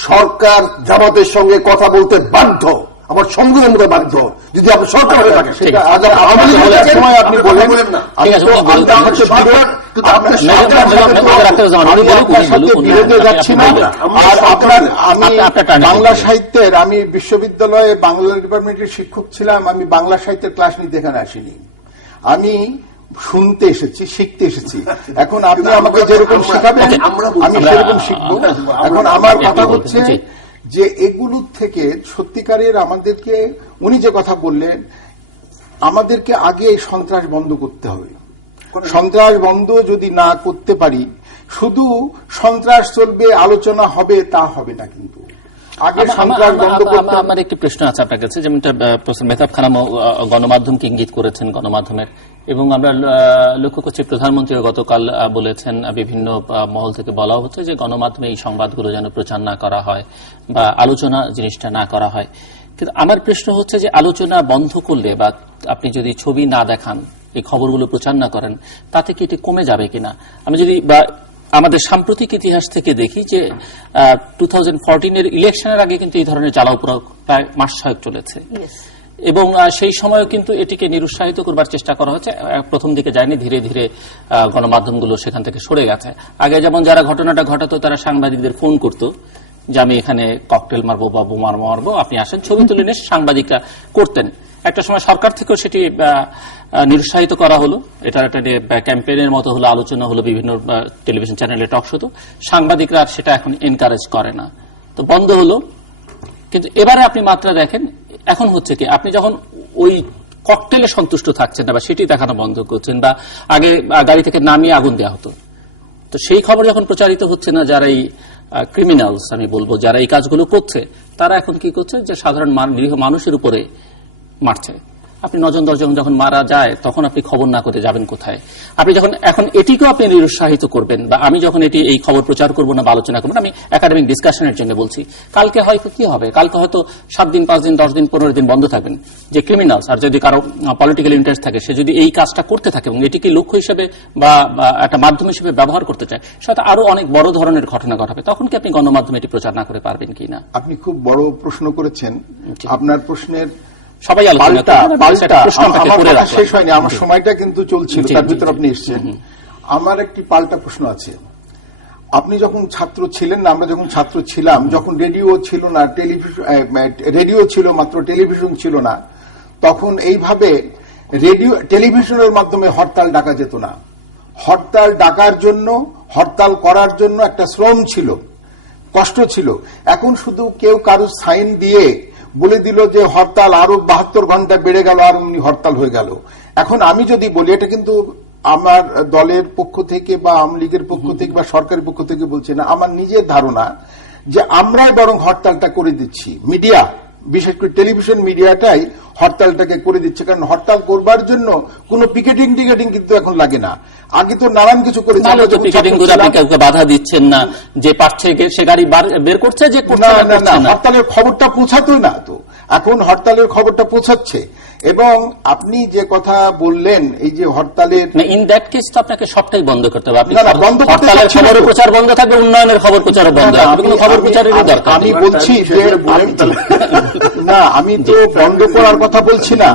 সরকার জামাতের সঙ্গে কথা বলতে বাধ্য, আমার সংবিধান মতো বাধ্য, যদি আপনি সরকার হয়ে থাকেন। সময় আপনি বললেন না, বাংলা সাহিত্যের, আমি বিশ্ববিদ্যালয়ে বাংলা ডিপার্টমেন্টের শিক্ষক ছিলাম, আমি বাংলা সাহিত্যের ক্লাস নিতে এখানে আসিনি। আমি শুনতে এসেছি, শিখতে এসেছি। এখন আপনি আমাকে যেরকম শেখাবেন আমি সেরকম শিখবো। এখন আমার কথা হচ্ছে যে এগুলোর থেকে সত্যিকারের আমাদেরকে, উনি যে কথা বললেন, আমাদেরকে আগে এই সন্ত্রাস বন্ধ করতে হবে। সন্ত্রাস বন্ধ যদি না করতে পারি, শুধু সন্ত্রাস চলবে, আলোচনা হবে, তা হবে না। কিন্তু আগে সন্ত্রাস বন্ধ করতে হবে। আমার একটি প্রশ্ন আছে আপনার কাছে, যেমনটা প্রফেসর মেহতাব খান গণমাধ্যমকে ইঙ্গিত করেছেন, গণমাধ্যমের, এবং আমরা লক্ষ্য করছি প্রধানমন্ত্রী গতকাল বলেছেন, বিভিন্ন মহল থেকে বলা হচ্ছে যে গণমাধ্যমে এই সংবাদগুলো যেন প্রচার না করা হয় বা আলোচনা জিনিসটা না করা হয়। কিন্তু আমার প্রশ্ন হচ্ছে যে আলোচনা বন্ধ করলে বা আপনি যদি ছবি না দেখান, এই খবরগুলো প্রচার না করেন, তাতে কি এটি কমে যাবে কিনা? আমি যদি বা আমাদের সাম্প্রতিক ইতিহাস থেকে দেখি যে 2014-এর ইলেকশনের আগে কিন্তু এই ধরনের জ্বালাও প্রায় মাস 6 চলেছে, এবং সেই সময়ও কিন্তু এটিকে নিরুৎসাহিত করবার চেষ্টা করা হচ্ছে। প্রথম দিকে যায়নি, ধীরে ধীরে গণমাধ্যমগুলো সেখান থেকে সরে গেছে। আগে যেমন যারা ঘটনাটা ঘটাতো তারা সাংবাদিকদের ফোন করতো যে আমি এখানে ককটেল মারবো বা বোমা মারবো, আপনি আসেন, ছবি তুলে নিয়ে সাংবাদিকরা করতেন। একটা সময় সরকার থেকেও সেটি নিরুৎসাহিত করা হলো, এটা একটা ক্যাম্পেইনের মতো হলো, আলোচনা হলো, বিভিন্ন টেলিভিশন চ্যানেলে টক শোতে। সাংবাদিকরা সেটা এখন এনকারেজ করে না, তো বন্ধ হলো। কিন্তু এবারে আপনি মাত্রা দেখেন, এখন হচ্ছে কি, আপনি যখন ওই ককটেলে সন্তুষ্ট থাকছেন না বা সেটি দেখানো বন্ধ করছেন, বা আগে গাড়ি থেকে নামিয়ে আগুন দেওয়া হতো, তো সেই খবর যখন প্রচারিত হচ্ছে না, যারা এই ক্রিমিনালস আমি বলবো, যারা এই কাজগুলো করছে, তারা এখন কি করছে যে সাধারণ নিরীহ মানুষের উপরে মারছে। আপনি নজন দশজন যখন মারা যায়, তখন আপনি খবর না করে যাবেন কোথায়? আপনি যখন এখন এটিকেও আপনি নিরুৎসাহিত করবেন, বা আমি যখন এই খবর প্রচার করবো না বা আলোচনা করবো না, আমি একাডেমিক ডিসকাশনের জন্য বলছি, কালকে হয়তো কি হবে, কালকে হয়তো 7 দিন 5 দিন 10 দিন 15 দিন বন্ধ থাকবেন যে ক্রিমিনালস, আর যদি কারো পলিটিক্যাল ইন্টারেস্ট থাকে, সে যদি এই কাজটা করতে থাকে এবং এটিকে লক্ষ্য হিসেবে বা একটা মাধ্যম হিসেবে ব্যবহার করতে চায়, সেটা আরো অনেক বড় ধরনের ঘটনা ঘটাবে। তখন কি আপনি গণমাধ্যমে এটি প্রচার না করে পারবেন কিনা? আপনি খুব বড় প্রশ্ন করেছেন। আপনার প্রশ্নের সবাই শেষ হয়নি, আমার সময়টা কিন্তু চলছিল, তার ভিতরে আপনি এসেছেন। আমার একটি পাল্টা প্রশ্ন আছে। আপনি যখন ছাত্র ছিলেন না, আমরা যখন ছাত্র ছিলাম, যখন রেডিও ছিল না, রেডিও ছিল মাত্র, টেলিভিশন ছিল না, তখন এইভাবে টেলিভিশনের মাধ্যমে হরতাল ডাকা যেত না। হরতাল ডাকার জন্য, হরতাল করার জন্য একটা শ্রম ছিল, কষ্ট ছিল। এখন শুধু কেউ কারো সাইন দিয়ে বলে দিল যে হরতাল আরো 72 ঘন্টা বেড়ে গেল, আর উনি হরতাল হয়ে গেল। এখন আমি যদি বলি, এটা কিন্তু আমার দলের পক্ষ থেকে বা আওয়ামী লীগের পক্ষ থেকে বা সরকারের পক্ষ থেকে বলছি না, আমার নিজের ধারণা যে আমরাই বরং হরতালটা করে দিচ্ছি। মিডিয়া, বিশেষ করে টেলিভিশন মিডিয়াটাই হরতালটাকে করে দিচ্ছে। কারণ হরতাল করবার জন্য কোন পিকেটিং টিকেটিং কিন্তু এখন লাগে না। আগে তো নানান কিছু করেছে, বাধা দিচ্ছেন না, যে পারছে সে গাড়ি বের করছে, যে হরতালের খবরটা পৌঁছাতোই না, তো এখন হরতালের খবরটা পৌঁছাচ্ছে। এবং আপনি যে কথা বললেন, এই যে হরতালের, ইন দ্যাট কেস তো আপনাকে সবটাই বন্ধ করতে হবে। বন্ধ করতে খবর প্রচার বন্ধ থাকবে, উন্নয়নের খবর প্রচার বন্ধ হবে, খবর প্রচারের দরকার। আমি বলছি যে না, আমি তো বন্ধ করার কথা বলছি না,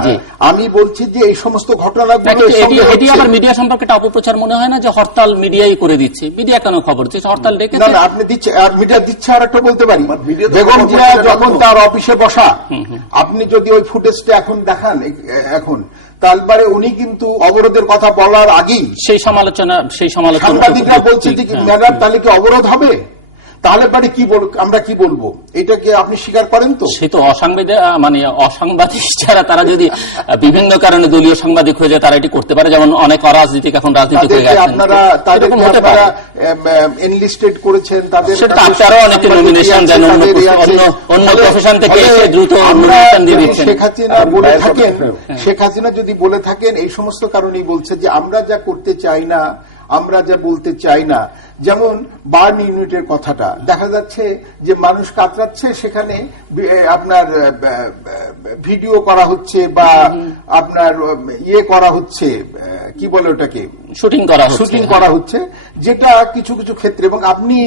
আমি বলছি যে এই সমস্ত ঘটনাগুলো, এটি আবার মিডিয়া সম্পর্কে একটা অপপ্রচার মনে হয় না যে হরতাল মিডিয়াই করে দিচ্ছে? মিডিয়া কেন খবর দিচ্ছে? হরতাল ডেকে না, আপনি দিচ্ছে, আর মিডিয়া দিচ্ছে। আর একটা বলতে পারি, বেগম জিয়া যখন তার অফিসে বসা, আপনি যদি ওই ফুটেজটা এখন দেখান, এখন তারপরে উনি কিন্তু অবরোধের কথা বলার আগেই সেই সমালোচনা সাংবাদিকরা বলছে যে ম্যাডাম তাহলে কি অবরোধ হবে? তাহলে পরে আমরা কি বলবো? এটাকে আপনি স্বীকার করেন? তো সে তো অসাংবাদিক যারা, তারা যদি বিভিন্ন কারণে দলীয় সাংবাদিক হয়ে যায়, তারা এটি করতে পারে। যেমন অনেক অরাজনীতিক এখন রাজনীতি হয়ে গেছেন, আপনারা এনলিস্টেড করেছেন, তাদের আপনারা অনেকে নমিনেশন দেন অন্য প্রফেশন থেকে এসে দ্রুত নমিনেশন দিয়ে দিচ্ছেন। শেখ হাসিনা যদি বলে থাকেন এই সমস্ত কারণেই বলছে যে আমরা যা করতে চাই না, আমরা যা বলতে চাই না। যেমন বার্ন ইউনিটের কথাটা দেখা যাচ্ছে যে মানুষ কাতরাচ্ছে, সেখানে আপনার ভিডিও করা হচ্ছে বা আপনার করা হচ্ছে, কি বলে ওটাকে, শুটিং করা হচ্ছে, যেটা কিছু কিছু ক্ষেত্রে। এবং আপনি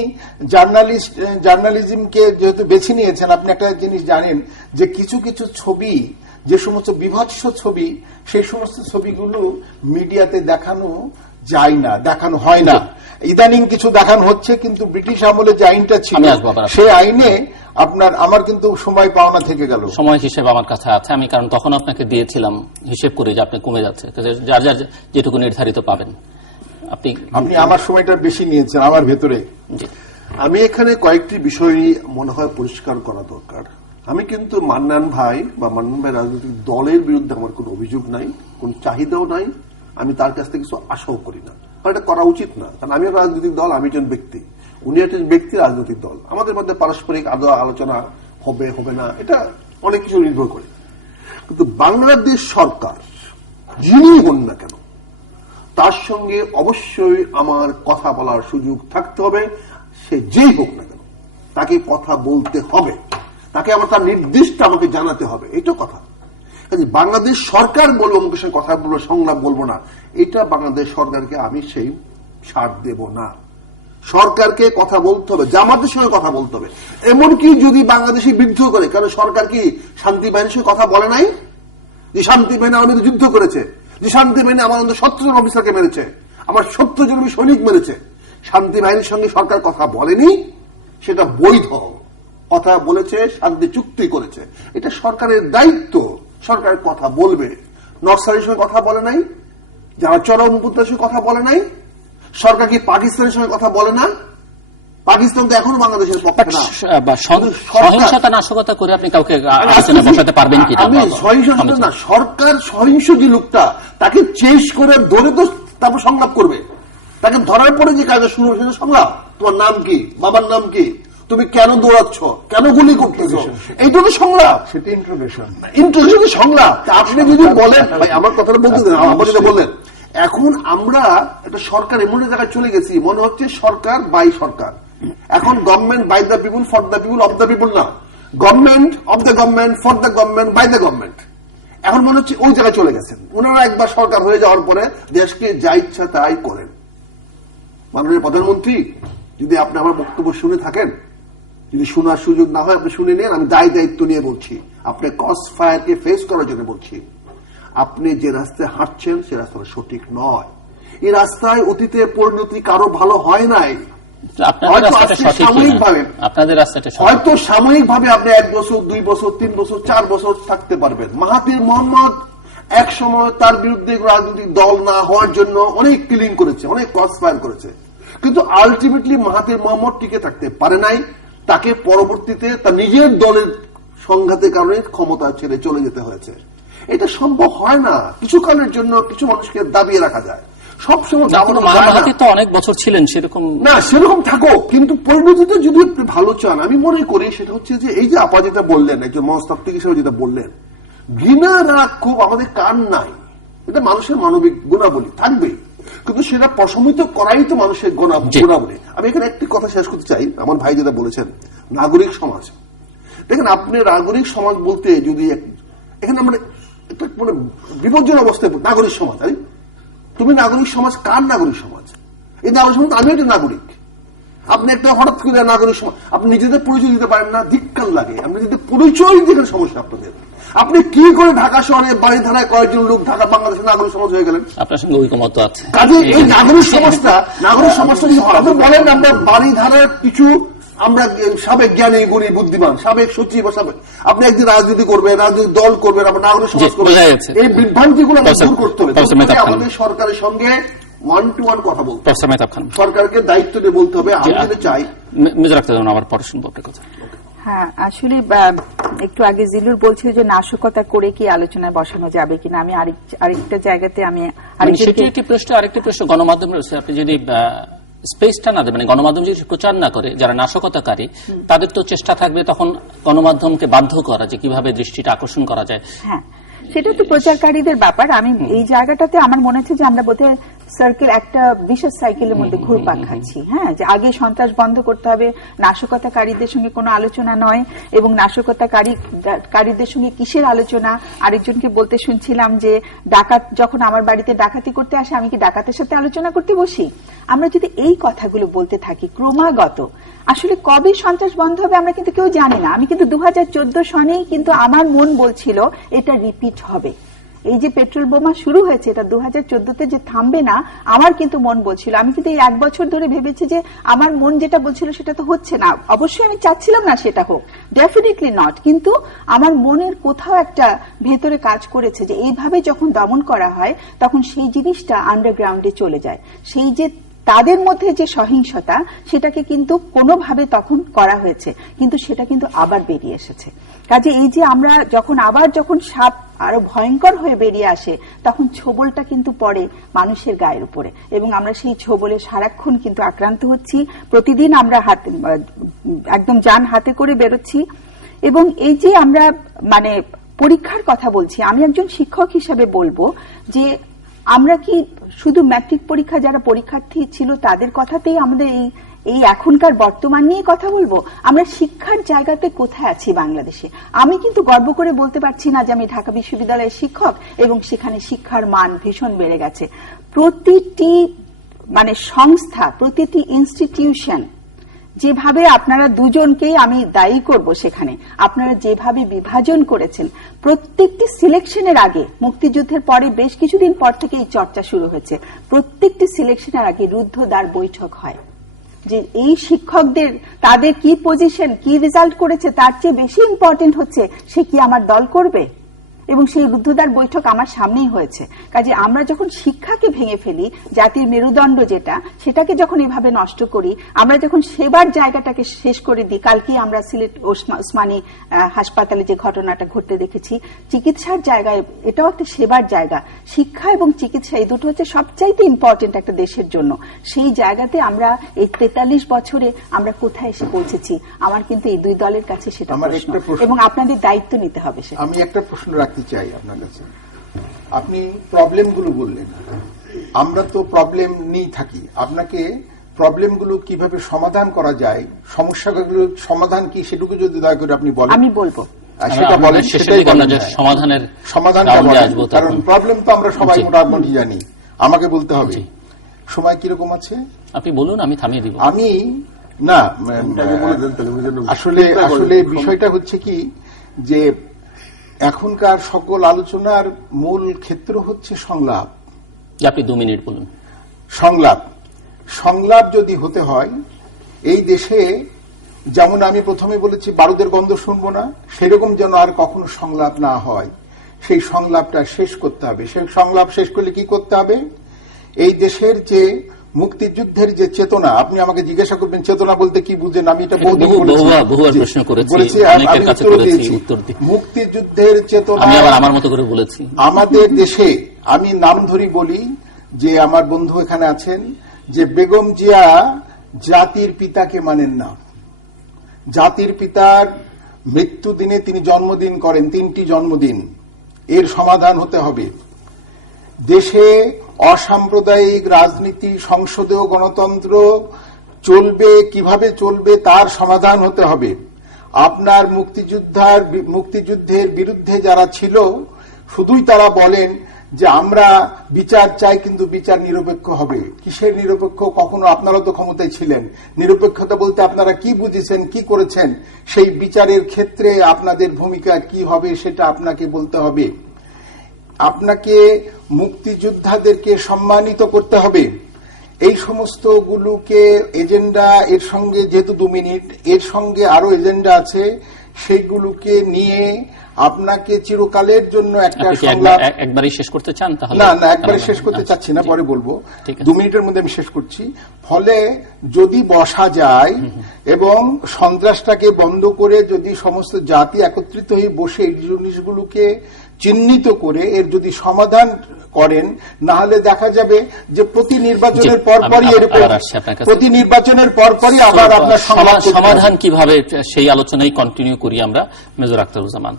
জার্নালিজমকে যেহেতু বেছে নিয়েছেন, আপনি একটা জিনিস জানেন যে কিছু কিছু ছবি, যে সমস্ত বিভৎস ছবি, সেই সমস্ত ছবিগুলো মিডিয়াতে দেখানো যায় না, দেখানো হয় না। ইদানিং কিছু দেখানো হচ্ছে, কিন্তু ব্রিটিশ আমলে যে আইনটা ছিল আমি আসবো আবার। সেই আইনে আমার কিন্তু সময় পাওনা থেকে গেল। সময় হিসেবে আমার কাছে আছে, আমি কারণ তখন আপনাকে দিয়েছিলাম হিসেব করে যে আপনি কমে যাচ্ছে, যার যার যেটুকু নির্ধারিত পাবেন। আপনি আমার সময়টা বেশি নিয়েছেন আমার ভেতরে। জি। আমি এখানে কয়েকটি বিষয় মনে হয় পরিষ্কার করা দরকার। আমি কিন্তু মান্নান ভাই বা মান্নান ভাই রাজনৈতিক দলের বিরুদ্ধে আমার কোনো অভিযোগ নাই, কোন চাহিদাও নাই, আমি তার কাছ থেকে কিছু আশাও করি না, কারণ এটা করা উচিত না। কারণ আমি রাজনৈতিক দল, আমি একজন ব্যক্তি, উনি একজন ব্যক্তি, রাজনৈতিক দল। আমাদের মধ্যে পারস্পরিক আলোচনা হবে হবে না, এটা অনেক কিছু নির্ভর করে। কিন্তু বাংলাদেশ সরকার যিনি হন না কেন, তার সঙ্গে অবশ্যই আমার কথা বলার সুযোগ থাকতে হবে। সে যেই হোক না কেন তাকে কথা বলতে হবে, তাকে আমার তার নির্দিষ্ট আমাকে জানাতে হবে, এটা কথা। বাংলাদেশ সরকার বলবো, মুখের সঙ্গে কথা বলবো, সংলাপ বলবো না, এটা বাংলাদেশ সরকারকে আমি সেই ছাড় দেব না। সরকারকে কথা বলতে হবে, জামাতের সঙ্গে কথা বলতে হবে। এমনকি যদি বাংলাদেশে বিদ্রোহ করে, কারণ সরকার কি শান্তি বাহিনীর সঙ্গে কথা বলে নাই? যে শান্তি বাহিনী আমার বিরুদ্ধে যুদ্ধ করেছে, যে শান্তি বাহিনী আমার অন্তত 17 জন অফিসারকে মেরেছে, আমার 70 জন সৈনিক মেরেছে, শান্তি বাহিনীর সঙ্গে সরকার কথা বলেনি, সেটা বৈধ কথা বলেছে, শান্তি চুক্তি করেছে, এটা সরকারের দায়িত্ব। সরকার কথা বলবে। নকশালের সঙ্গে কথা বলে নাই, যারা চরমপন্থীর সঙ্গে কথা বলে নাই। সরকার কি পাকিস্তানের সঙ্গে কথা বলে না? পাকিস্তান তো এখনো বাংলাদেশের পক্ষে না। সহিংসতা নাশকতা করে আপনি কাউকে আলোচনা বসাতে পারবেন কি? আমি সহিংসতা না, সরকার সহিংস যে লোকটা তাকে চেস করে ধরে তো তারপর সংলাপ করবে। তাকে ধরার পরে যে কাজটা শুরু হয়েছে সংলাপ, তোমার নাম কি, বাবার নাম কি, তুমি কেন দৌড়াচ্ছ, কেন গুলি করতেছো, এইটা তো সংলাপ। সেটা ইন্ট্রোগেশন, ইন্ট্রোগেশন সংলাপ। আপনি যদি বলেন, ভাই আমার কথাটা বলতে দেন, আমার যেটা বললেন, এখন আমরা একটা সরকার এমন জায়গায় চলে গেছি, মনে হচ্ছে সরকার বাই সরকার। এখন government by the people, for the people, of the people না, government of the government, for the government, by the government. এখন মনে হচ্ছে ওই জায়গায় চলে গেছেন। ওনারা একবার সরকার হয়ে যাওয়ার পরে দেশকে যা ইচ্ছা তাই করেন। মাননীয় প্রধানমন্ত্রী, যদি আপনি আমার বক্তব্য শুনে থাকেন, যদি শোনার সুযোগ না হয় আপনি শুনে নেন, আমি দায়িত্ব নিয়ে বলছি, আপনি ক্রস ফায়ারকে ফেস করার জন্য বলছি। আপনি যে রাস্তায় হাঁটছেন সে রাস্তাটা সঠিক নয়। এই রাস্তায় অতীতে পরিণতি কারো ভালো হয় নাই। হয়তো সাময়িকভাবে আপনি 1 বছর, 2 বছর, 3 বছর, 4 বছর থাকতে পারবেন। মাহাথির মোহাম্মদ এক সময় তার বিরুদ্ধে রাজনৈতিক দল না হওয়ার জন্য অনেক কিলিং করেছে, অনেক ক্রস ফায়ার করেছে, কিন্তু আলটিমেটলি মাহাথির মোহাম্মদ টিকে থাকতে পারে নাই। তাকে পরবর্তীতে তার নিজের দলের সংঘাতের কারণে ক্ষমতা ছেড়ে চলে যেতে হয়েছে। এটা সম্ভব হয় না। কিছু কালের জন্য কিছু মানুষকে দাবিয়ে রাখা যায়, সবসময় তো অনেক বছর ছিলেন সেরকম না, সেরকম থাকো, কিন্তু পরিণতিতে যদি আপনি ভালো চান, আমি মনে করি সেটা হচ্ছে যে এই যে আপা যেটা বললেন, একজন মনস্তাত্ত্বিক হিসেবে যেটা বললেন, ঘৃণা রাগ খুব আমাদের কান নাই, এটা মানুষের মানবিক গুণাবলী থাকবেই, কিন্তু সেটা প্রশমিত করাই তো মানুষের গুণাবলী। আমি এখানে একটি কথা শেষ করতে চাই, আমার ভাই যেটা বলেছেন নাগরিক সমাজ। দেখেন, আপনি নাগরিক সমাজ বলতে যদি এখানে আমরা একটা মানে বিপজ্জনক অবস্থায় নাগরিক সমাজ, আরে তুমি নাগরিক সমাজ কার নাগরিক সমাজ? এই নাগরিক সমাজ আমি একটা নাগরিক, আপনি একটা হঠাৎ করে নাগরিক সমাজ, আপনি নিজেদের পরিচয় দিতে পারেন না, ধিক্কার লাগে। আপনি নিজেদের পরিচয় দিতে সমস্যা আপনাদের। আপনি কি করে ঢাকা শহরে বাড়ি ধারায় কয়েকজন লোক ঢাকা বাংলাদেশের নাগরিক সমাজ হয়ে গেলেন? আপনার সঙ্গে ঐকমত্য আছে। কাজে এই নাগরিক সমাজটা যদি আপনি বলেন আমরা বাড়ি ধারার কিছু আমরা সাবেক জ্ঞানী গুণী বুদ্ধিমান সাবেক সচিব, আপনি একদিন রাজনীতি করবেন, রাজনৈতিক দল করবেন, আপনার নাগরিক সমাজ করবেন, এই বিভ্রান্তিগুলো দূর করতে হবে। আমাদের সরকারের সঙ্গে 1-to-1 কথা বলতে, সরকারকে দায়িত্ব দিয়ে বলতে হবে। আমি যেটা চাই মেজর আক্তার, আমার পরে শুনবো আপনার কথা। হ্যাঁ, আসলে একটু আগে জিলুর বলছিল যে নাশকতা করে কি আলোচনায় বসানো যাবে কিনা। আমি আরেকটা জায়গাতে আমি সেটি প্রশ্ন, আরেকটি প্রশ্ন গণমাধ্যম রয়েছে। আপনি যদি স্পেসটা না দেবেন, গণমাধ্যম যদি প্রচার না করে যারা নাশকতাকারী, তাদের তো চেষ্টা থাকবে তখন গণমাধ্যমকে বাধ্য করা যে কিভাবে দৃষ্টিটা আকর্ষণ করা যায়। হ্যাঁ, সেটা তো প্রচারকারীদের ব্যাপার। আমি এই জায়গাটাতে আমার মনে হচ্ছে যে আমরা বোধহয় সার্কেল, একটা বিশেষ সাইকেলের মধ্যে ঘুরপাক খাচ্ছি। হ্যাঁ, যে আগে সন্ত্রাস বন্ধ করতে হবে, নাশকতাকারীদের সঙ্গে কোনো আলোচনা নয়, এবং নাশকতাকারীদের সঙ্গে কিসের আলোচনা। আরেকজনকে বলতে শুনছিলাম যে ডাকাত যখন আমার বাড়িতে ডাকাতি করতে আসে, আমি কি ডাকাতের সাথে আলোচনা করতে বসি? আমরা যদি এই কথাগুলো বলতে থাকি ক্রমাগত, আসলে কবে সন্ত্রাস বন্ধ হবে আমরা কিন্তু কেউ জানি না। আমি কিন্তু 2014 সনেই কিন্তু আমার মন বলছিল এটা রিপিট হবে, এই যে পেট্রোল বোমা শুরু হয়েছে এটা 2014-তে যে থামবে না, আমার কিন্তু মন বলছিল। আমি কিন্তু এই 1 বছর ধরে ভেবেছি যে আমার মন যেটা বলছিল সেটা তো হচ্ছে না। অবশ্যই আমি চাচ্ছিলাম না সেটা হোক, ডেফিনেটলি নট, কিন্তু আমার মনের কোথাও একটা ভেতরে কাজ করেছে যে এইভাবে যখন দমন করা হয় তখন সেই জিনিসটা আন্ডারগ্রাউন্ডে চলে যায়। সেই যে তাদের মধ্যে যে সহিংসতা সেটাকে কিন্তু কোনোভাবে তখন করা হয়েছে, কিন্তু সেটা কিন্তু আবার বেরিয়ে এসেছে। কাজে এই যে আমরা যখন সাপ আরো ভয়ঙ্কর হয়ে বেরিয়ে আসে তখন ছোবলটা কিন্তু পড়ে মানুষের গায়ের উপরে, এবং আমরা সেই ছোবলে সারাক্ষণ কিন্তু আক্রান্ত হচ্ছি। প্রতিদিন আমরা একদম জান হাতে করে বেরোচ্ছি। এবং এই যে আমরা মানে পরীক্ষার কথা বলছি, আমি একজন শিক্ষক হিসেবে বলবো যে আমরা কি শুধু ম্যাট্রিক পরীক্ষা যারা পরীক্ষার্থী ছিল তাদের কথাতেই আমাদের এই এখনকার বর্তমান নিয়ে কথা বলবো? আমরা শিক্ষার জায়গাতে কোথায় আছি বাংলাদেশে? আমি কিন্তু গর্ব করে বলতে পারছি না যে আমি ঢাকা বিশ্ববিদ্যালয়ের শিক্ষক এবং সেখানে শিক্ষার মান ভীষণ বেড়ে গেছে। প্রতিটি মানে সংস্থা, প্রতিটি ইনস্টিটিউশন, যেভাবে আপনারা দুজনকেই আমি দায়ী করব, সেখানে আপনারা যেভাবে বিভাজন করেছেন, প্রত্যেকটি সিলেকশনের আগে, মুক্তিযুদ্ধের পরে বেশ কিছুদিন পর থেকে এই চর্চা শুরু হয়েছে, প্রত্যেকটি সিলেকশনের আগে রুদ্ধদ্বার বৈঠক হয় যে এই শিক্ষকদের তাদের কি পজিশন, কি রেজাল্ট করেছে তার চেয়ে বেশি ইম্পর্টেন্ট হচ্ছে সে কি আমার দল করবে, এবং সেই রুদ্ধদ্বার বৈঠক আমার সামনেই হয়েছে। কাজে আমরা যখন শিক্ষাকে ভেঙে ফেলি, জাতির মেরুদণ্ড যেটা, সেটাকে যখন এভাবে নষ্ট করি, আমরা যখন সেবার জায়গাটাকে শেষ করে দিই, কালকে আমরা সিলেট ওসমানী হাসপাতালে যে ঘটনাটা ঘটতে দেখেছি, চিকিৎসার জায়গায় এটাও একটা সেবার জায়গা। শিক্ষা এবং চিকিৎসা এই দুটো হচ্ছে সবচাইতে ইম্পর্টেন্ট একটা দেশের জন্য। সেই জায়গাতে আমরা এই 43 বছরে আমরা কোথায় এসে পৌঁছেছি, আমার কিন্তু এই দুই দলের কাছে সেটা প্রশ্ন, এবং আপনাদের দায়িত্ব নিতে হবে সেটা। আমি একটা প্রশ্ন রাখতে চাই আপনার কাছে। আপনি প্রবলেমগুলো বললেন, আমরা তো প্রবলেম নিয়ে থাকি। আপনাকে প্রবলেমগুলো কিভাবে সমাধান করা যায়, সমস্যাগুলোর সমাধান কি, সেটুকু যদি দয়া করে আপনি বলেন। আমি বলবো সেটা বলেন, সেটাই বলেন, সমাধানটা বলেন, কারণ প্রবলেম তো আমরা সবাই মোটামুটি জানি। আমাকে বলতে হবে সময় কিরকম আছে, আপনি বলুন, আমি থামিয়ে দিব। আমি না আসলে বিষয়টা হচ্ছে কি যে এখনকার সকল আলোচনার মূল ক্ষেত্র হচ্ছে সংলাপ। আপনি 2 মিনিট বলুন। সংলাপ যদি হতে হয়, এই দেশে যেমন আমি প্রথমে বলেছি বারুদের গন্ধ শুনবো না, সেরকম যেন আর কখনো সংলাপ না হয়, সেই সংলাপটা শেষ করতে হবে। সেই সংলাপ শেষ করলে কি করতে হবে? এই দেশের যে মুক্তিযুদ্ধের যে চেতনা, আপনি আমাকে জিজ্ঞাসা করবেন চেতনা বলতে কি বুঝেন, আমি এটা বলেছি, মুক্তিযুদ্ধের চেতনা আমার মতো করে বলেছি। আমাদের দেশে আমি নাম ধরি বলি যে আমার বন্ধু এখানে আছেন, যে বেগম জিয়া জাতির পিতাকে মানেন না। জাতির পিতার মৃত্যু দিনে তিনি জন্মদিন করেন, 3টি জন্মদিন। এর সমাধান হতে হবে। দেশে অসাম্প্রদায়িক রাজনীতি, সংসদীয় গণতন্ত্র চলবে, কিভাবে চলবে তার সমাধান হতে হবে। আপনার মুক্তিযুদ্ধের বিরুদ্ধে যারা ছিল, শুধুই তারা বলেন যে আমরা বিচার চাই, কিন্তু বিচার নিরপেক্ষ হবে। কিসের নিরপেক্ষ? কখনো আপনারা তো ক্ষমতায় ছিলেন। নিরপেক্ষতা বলতে আপনারা কি বুঝেছেন, কি করেছেন, সেই বিচারের ক্ষেত্রে আপনাদের ভূমিকা কি হবে সেটা আপনাকে বলতে হবে। আপনাকে মুক্তিযোদ্ধাদেরকে সম্মানিত করতে হবে। এই সমস্ত গুলোকে এজেন্ডা, এর সঙ্গে যেহেতু 2 মিনিট, এর সঙ্গে আরো এজেন্ডা আছে, সেইগুলোকে নিয়ে আপনাকে চিরকালের জন্য একটা সংলাপ। একবারই শেষ করতে চান? তাহলে না, একবারে শেষ করতে চাচ্ছি না, পরে বলবো। 2 মিনিটের মধ্যে আমি শেষ করছি। ফলে যদি বসা যায় এবং সন্ত্রাসটাকে বন্ধ করে যদি সমস্ত জাতি একত্রিত হয়ে বসে এই জিনিসগুলোকে চিহ্নিত করে এর যদি সমাধান করেন, না হলে দেখা যাবে যে প্রতি নির্বাচনের পরপরই এরকম, প্রতি নির্বাচনের পরপরই আবার আপনার সমাধান কিভাবে, সেই আলোচনায় কন্টিনিউ করি আমরা। মেজর আখতারুজ্জামান।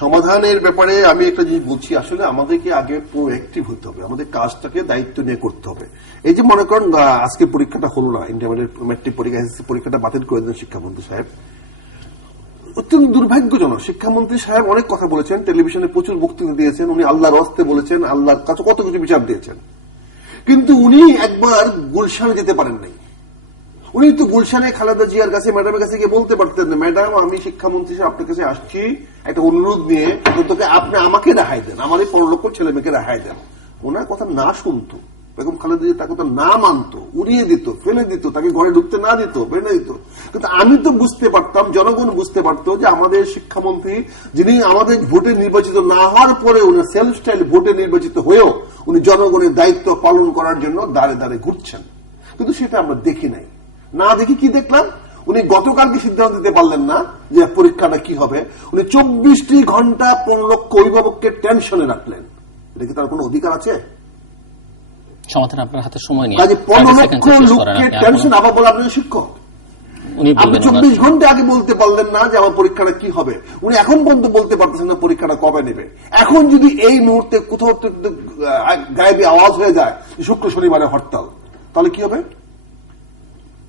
সমাধানের ব্যাপারে আমি একটা জিনিস বলছি, আসলে আমাদেরকে আগে প্রোঅ্যাক্টিভ হতে হবে, আমাদের কাজটাকে দায়িত্ব নিয়ে করতে হবে। এই যে মনে করেন আজকে পরীক্ষাটা হলো না, ইন্টারমিডিয়েট ম্যাট্রিক পরীক্ষা, এসএসসি পরীক্ষাটা বাতিল করে দেন শিক্ষামন্ত্রী সাহেব, অত্যন্ত দুর্ভাগ্যজনক। শিক্ষামন্ত্রী সাহেব অনেক কথা বলেছেন, টেলিভিশনে প্রচুর বক্তৃতা দিয়েছেন, উনি আল্লাহর হস্তে বলেছেন, আল্লাহর কাছে কত কিছু বিচার দিয়েছেন, কিন্তু উনি একবার গুলশানে যেতে পারেন নাই। উনি তো গুলশানে খালেদা জিয়ার কাছে, ম্যাডামের কাছে গিয়ে বলতে পারতেন না, ম্যাডাম আমি শিক্ষামন্ত্রী হিসেবে আপনার কাছে আসছি একটা অনুরোধ নিয়ে, তোকে আপনি আমাকে রেহাই দেন, আমার এই 15 লক্ষ ছেলে মেয়েকে রেহাই দেন। ওনার কথা না শুনতো, বেগম খালেদা জিয়া তার কথা না মানতো, উড়িয়ে দিত, ফেলে দিত, তাকে ঘরে ঢুকতে না দিত, বেড়ে দিত। কিন্তু আমি তো বুঝতে পারতাম, জনগণ বুঝতে পারতো যে আমাদের শিক্ষামন্ত্রী, যিনি আমাদের ভোটে নির্বাচিত না হওয়ার পরে উনি সেলফ স্টাইল ভোটে নির্বাচিত হয়েও উনি জনগণের দায়িত্ব পালন করার জন্য দাঁড়ে দাঁড়ে ঘুরছেন। কিন্তু সেটা আমরা দেখি নাই। না দেখি কি দেখলাম, উনি গতকালকে সিদ্ধান্ত দিতে পারলেন না যে পরীক্ষাটা কি হবে। উনি 24টি ঘন্টা 15 লক্ষ অভিভাবককে টেনশনে রাখলেন। এটা কি তার কোনো অধিকার আছে? সমাধান আপনার হাতে সময় নিয়ে কাজে 15 লক্ষ লোককে টেনশন, আবার বলে আপনি শিক্ষক, আপনি 24 ঘন্টা আগে বলতে পারলেন না যে আমার পরীক্ষাটা কি হবে। উনি এখন পর্যন্ত বলতে পারতেছেন না পরীক্ষাটা কবে নেবে। এখন যদি এই মুহূর্তে কোথাও গায়েবী আওয়াজ হয়ে যায় শুক্র শনিবারে হরতাল, তাহলে কি হবে?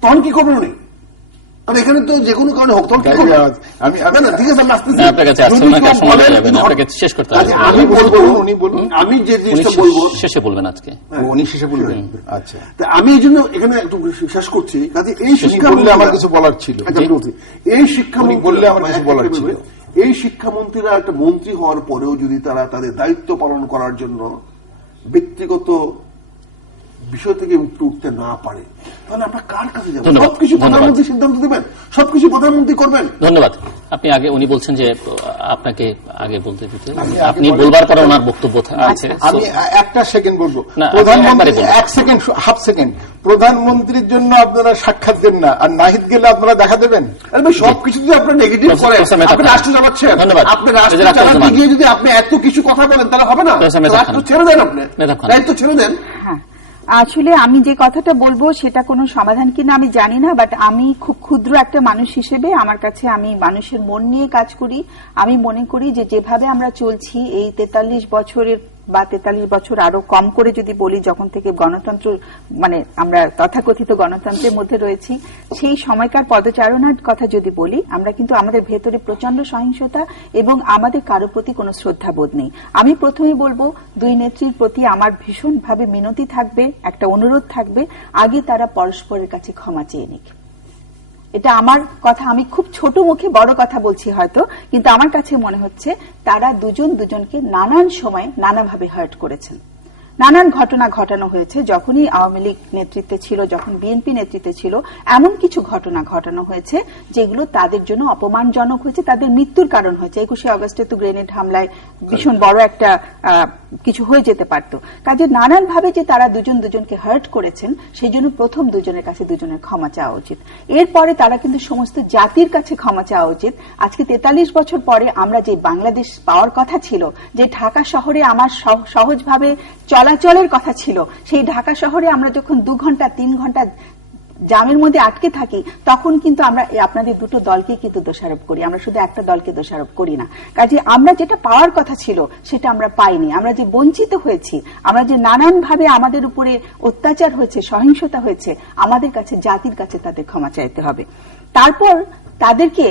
তখন কি করবেন উনি? কারণ এখানে তো যে কোনো কারণে হোক, তখন কি করবেন? ঠিক আছে, আমি বলবো, উনি বলুন, আমি যে জিনিসটা বলবো শেষে বলবেন আজকে, উনি শেষে বলবেন। আচ্ছা, আমি এই জন্য এখানে একটু শেষ করছি। কাজে এই শিক্ষা বললে আমার কিছু বলার ছিল, এই শিক্ষামন্ত্রী বললে আমার কিছু বলার ছিল। এই শিক্ষামন্ত্রীরা একটা মন্ত্রী হওয়ার পরেও যদি তারা তাদের দায়িত্ব পালন করার জন্য ব্যক্তিগত বিষয় থেকে উঠতে না পারে, তাহলে আমরা কার কাছে যাবো? সবকিছু প্রধানমন্ত্রী সিদ্ধান্ত দেবেন, সবকিছু প্রধানমন্ত্রী করবেন। ধন্যবাদ। আপনি আগে, উনি বলছেন যে আপনাকে আগে বলতে দিতে, আপনি বলবার পরে ওনার বক্তব্য আছে। আমি একটা সেকেন্ড বলবো। প্রধানমন্ত্রী 1 সেকেন্ড, হাফ সেকেন্ড। প্রধানমন্ত্রীর জন্য আপনারা সাক্ষাৎ দেন না, আর নাহিদ গেলে আপনারা দেখা দেবেন। সবকিছু যদি আপনার নেগেটিভ করেন, আপনি রাষ্ট্র চালাচ্ছেন, আপনি রাষ্ট্র চালাতে গিয়ে যদি আপনি এত কিছু কথা বলেন, তাহলে হবে না। রাষ্ট্র ছেড়ে দেন, আপনি দায়িত্ব ছেড়ে দেন। আসলে আমি যে কথাটা বলবো সেটা কোনো সমাধান কিনা আমি জানি না, বাট আমি খুব ক্ষুদ্র একটা মানুষ হিসেবে আমার কাছে, আমি মানুষের মন নিয়ে কাজ করি। আমি মনে করি যে যেভাবে আমরা চলছি এই 43 বছরের বা 43 বছর আরো কম করে যদি বলি, যখন থেকে গণতন্ত্র, মানে আমরা তথাকথিত গণতন্ত্রের মধ্যে রয়েছি, সেই সময়কার পদচারণার কথা যদি বলি, আমরা কিন্তু আমাদের ভেতরে প্রচন্ড সহিংসতা এবং আমাদের কারো প্রতি কোনো শ্রদ্ধাবোধ নেই। আমি প্রথমে বলবো, দুই নেত্রীর প্রতি আমার ভীষণভাবে মিনতি থাকবে, একটা অনুরোধ থাকবে, আগে তারা পরস্পরের কাছে ক্ষমা চেয়ে নিক। এটা আমার কথা, আমি খুব ছোট মুখে বড় কথা বলছি হয়তো, কিন্তু আমার কাছে মনে হচ্ছে তারা দুজন দুজনকে নানান সময় নানাভাবে হার্ট করেছেন। নানান ঘটনা ঘটানো হয়েছে, যখনই আওয়ামী লীগ নেতৃত্বে ছিল, যখন বিএনপি নেতৃত্বে ছিল, এমন কিছু ঘটনা ঘটানো হয়েছে যেগুলো তাদের জন্য অপমানজনক হয়েছে, তাদের মৃত্যুর কারণ হয়েছে। 21শে আগস্টে তো গ্রেনেড হামলায় ভীষণ বড় একটা কিছু হয়ে যেতে পারত। কাজে নানানভাবে যে তারা দুজন দুজনকে হার্ট করেছেন, সেই জন্য প্রথম দুজনের কাছে দুজনের ক্ষমা চাওয়া উচিত। এরপরে তারা কিন্তু সমস্ত জাতির কাছে ক্ষমা চাওয়া উচিত। আজকে 43 বছর পরে আমরা যে বাংলাদেশ পাওয়ার কথা ছিল, যে ঢাকা শহরে আমার সহজভাবে চলাচলের কথা ছিল, সেই ঢাকা শহরে আমরা যখন 2 ঘন্টা 3 ঘন্টা জামের মধ্যে আটকে থাকি, তখন কিন্তু আমরা আপনাদের দুটো দলকে কিন্তু দোষারোপ করি, আমরা শুধু একটা দলকে দোষারোপ করি না। কাজে আমরা যেটা পাওয়ার কথা ছিল সেটা আমরা পাইনি, আমরা যে বঞ্চিত হয়েছি, আমরা যে নানানভাবে আমাদের উপরে অত্যাচার হয়েছে, সহিংসতা হয়েছে, আমাদের কাছে, জাতির কাছে তাদের ক্ষমা চাইতে হবে। তারপর তাদেরকে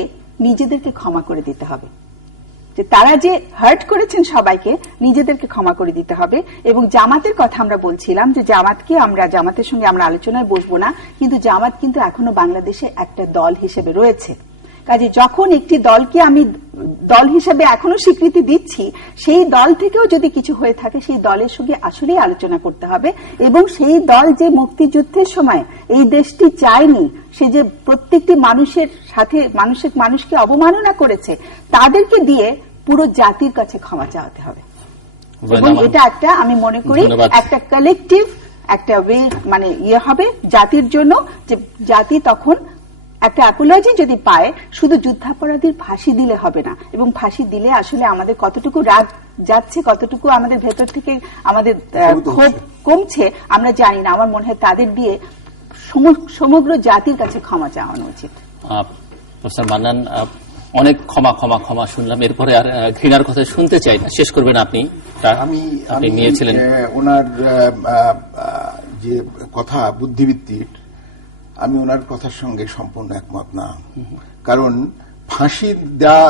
নিজেদেরকে ক্ষমা করে দিতে হবে, যে তারা যে হার্ট করেছেন সবাইকে, নিজেদেরকে ক্ষমা করে দিতে হবে। এবং জামাতের কথা আমরা বলছিলাম, যে জামাতের সঙ্গে আমরা আলোচনায় বসবো না, কিন্তু জামাত কিন্তু এখনো বাংলাদেশে একটা দল হিসেবে রয়েছে। কাজে যখন একটি দলকে আমি দল হিসেবে এখনো স্বীকৃতি দিচ্ছি, সেই দল থেকেও যদি কিছু হয়ে থাকে, সেই দলের সঙ্গে আসলেই আলোচনা করতে হবে। এবং সেই দল যে মুক্তিযুদ্ধের সময় এই দেশটি চায়নি, সে যে প্রত্যেকটি মানুষের সাথে মানুষকে অবমাননা করেছে, তাদেরকে দিয়ে পুরো জাতির কাছে ক্ষমা চাওয়াতে হবে। এবং এটা একটা, আমি মনে করি একটা কালেকটিভ একটা ওয়ে, মানে হবে জাতির জন্য, যে জাতি তখন একটা অ্যাপোলজি যদি পায়, শুধু যুদ্ধাপরাধীর ফাঁসি দিলে হবে না। এবং ফাঁসি দিলে আসলে আমাদের কতটুকু রাগ যাচ্ছে, কতটুকু আমাদের ভেতর থেকে আমাদের ক্ষোভ কমছে আমরা জানি না। আমার মনে হয় তাদের দিয়ে সমগ্র জাতির কাছে ক্ষমা চাওয়ানো উচিত। প্রফেসর মান্নান, অনেক ক্ষমা ক্ষমা ক্ষমা শুনলাম, এরপরে আর ঘৃণার কথা শুনতে চাই না। শেষ করবেন আপনি। আমি নিয়েছিলেন ওনার যে কথা বুদ্ধিবৃত্তির, আমি ওনার কথার সঙ্গে সম্পূর্ণ একমত না। কারণ ফাঁসি দেওয়া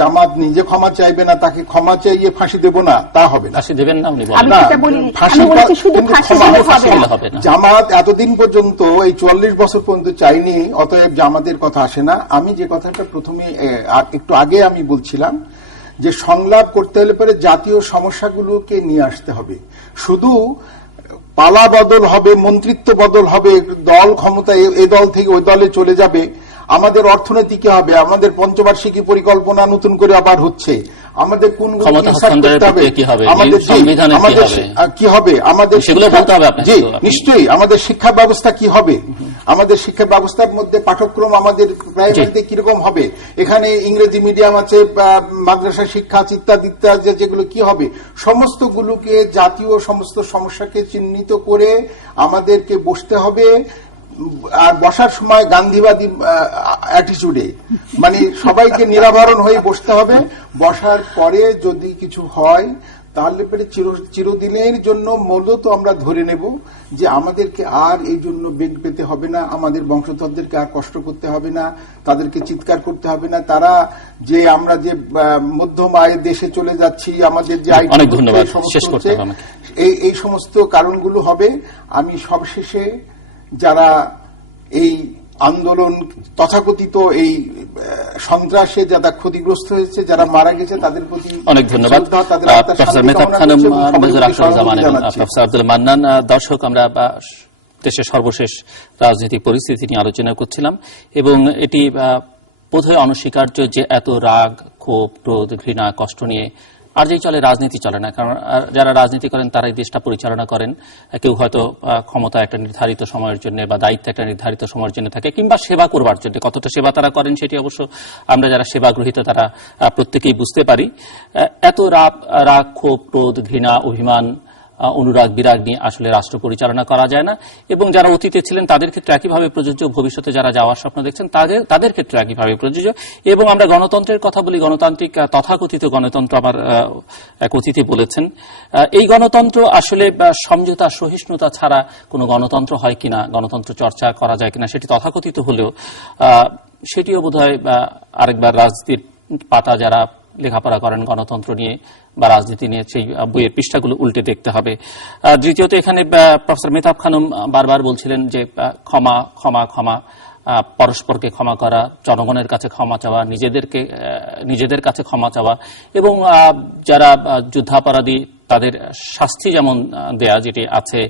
জামাত নিজে ক্ষমা চাইবে না, তাকে ক্ষমা চাইয়ে ফাঁসি দেব না, তা হবে না। ফাঁসি দেবেন না উনি আমি বলেন। সেটা বলিনি, ফাঁসি আমি বলেছি শুধু কিন্তু ফাঁসি ক্ষমা দিলে ফাঁসি হবে না। হবে না। জামাত এতদিন পর্যন্ত এই 44 বছর পর্যন্ত চাইনি, অতএব জামাতের কথা আসে না। আমি যে কথাটা প্রথমে একটু আগে আমি বলছিলাম যে সংলাপ করতে হলে পরে জাতীয় সমস্যাগুলোকে নিয়ে আসতে হবে। শুধু পালা বদল হবে, মন্ত্রিত্ব বদল হবে, দল ক্ষমতা এ দল থেকে ওই দলে চলে যাবে, আমাদের অর্থনীতি কি হবে, আমাদের পঞ্চবার্ষিকী পরিকল্পনা নতুন করে আবার হচ্ছে, আমাদের কোনগুলো ক্ষমতা ইনসার্ট হস্তান্তরের করতে হবে, প্রক্রিয়া কি হবে, আমাদের সংবিধানের কি আমাদের হবে? কি হবে, আমাদের সেগুলো বলতে হবে আপনাকে জি তো। নিশ্চয়ই আমাদের শিক্ষা ব্যবস্থা কি হবে, আমাদের শিক্ষা ব্যবস্থার মধ্যে পাঠ্যক্রম আমাদের প্রাইমারিতে কিরকম হবে, এখানে ইংরেজি মিডিয়াম আছে, মাদ্রাসা শিক্ষা আছে, ইত্যাদি ইত্যাদি, যেগুলো কি হবে, সমস্তগুলোকে জাতীয় সমস্ত সমস্যাকে চিহ্নিত করে আমাদেরকে বসতে হবে। আর বসার সময় গান্ধীবাদী অ্যাটিচিউডে, মানে সবাইকে নিরাবরণ হয়ে বসতে হবে। বসার পরে যদি কিছু হয় তাহলে পরে চিরদিনের জন্য মূলত আমরা ধরে নেব যে আমাদেরকে আর এই জন্য বেগ পেতে হবে না, আমাদের বংশধরদেরকে আর কষ্ট করতে হবে না, তাদেরকে চিৎকার করতে হবে না। তারা যে আমরা যে মধ্যম আয়ের দেশে চলে যাচ্ছি, আমাদের যে অনেক ধন্যবাদ, শেষ করতে হবে আমাকে। এই সমস্ত কারণগুলো হবে। আমি সবশেষে যারা এই আন্দোলন তথাকথিত এই সন্ত্রাসে যারা ক্ষতিগ্রস্ত হয়েছে, যারা মারা গেছে, তাদের প্রতি অনেক ধন্যবাদ। প্রফেসর মেহতাব খানম, মেজর আখতারুজ্জামান এবং প্রফেসর আব্দুল মান্নান। দর্শক, আমরা দেশের সর্বশেষ রাজনৈতিক পরিস্থিতি নিয়ে আলোচনা করছিলাম এবং এটি বোধহয় অনস্বীকার্য যে এত রাগ, ক্ষোভ, ক্রোধ, ঘৃণা, কষ্ট নিয়ে আর যেই চলে রাজনীতি চলে না। কারণ যারা রাজনীতি করেন তারাই দেশটা পরিচালনা করেন। কেউ হয়তো ক্ষমতা একটা নির্ধারিত সময়ের জন্য বা দায়িত্ব একটা নির্ধারিত সময়ের জন্য থাকে, কিংবা সেবা করবার জন্য। কতটা সেবা তারা করেন সেটি অবশ্য আমরা যারা সেবা গ্রহীত তারা প্রত্যেকেই বুঝতে পারি। এত রাগ, ক্ষোভ, ক্রোধ, ঘৃণা, অভিমান, অনুরাগ, বিরাগ নিয়ে আসলে রাষ্ট্র পরিচালনা করা যায় না। এবং যারা অতীতে ছিলেন তাদের ক্ষেত্রে একইভাবে প্রযোজ্য, ভবিষ্যতে যারা যাওয়ার স্বপ্ন দেখছেন তাদের ক্ষেত্রে একইভাবে প্রযোজ্য। এবং আমরা গণতন্ত্রের কথা বলি, গণতান্ত্রিক তথাকথিত গণতন্ত্র আমার এক অতিথি বলেছেন, এই গণতন্ত্র আসলে সমঝোতা, সহিষ্ণুতা ছাড়া কোনো গণতন্ত্র হয় কিনা, গণতন্ত্র চর্চা করা যায় কিনা সেটি তথাকথিত হলেও সেটিও বোধহয় আরেকবার রাজনীতির পাতা যারা লেখাপড়া করেন গণতন্ত্র নিয়ে বা রাজনীতি নিয়ে সেই বইয়ের পৃষ্ঠাগুলো উল্টে দেখতে হবে। দ্বিতীয়ত, এখানে প্রফেসর মেহতাব খানম বারবার বলছিলেন যে ক্ষমা ক্ষমা ক্ষমা, পরস্পরকে ক্ষমা করা, জনগণের কাছে ক্ষমা চাওয়া, নিজেদের কাছে ক্ষমা চাওয়া এবং যারা যুদ্ধাপরাধী তাদের শাস্তি যেমন দেয়া যেটি আছে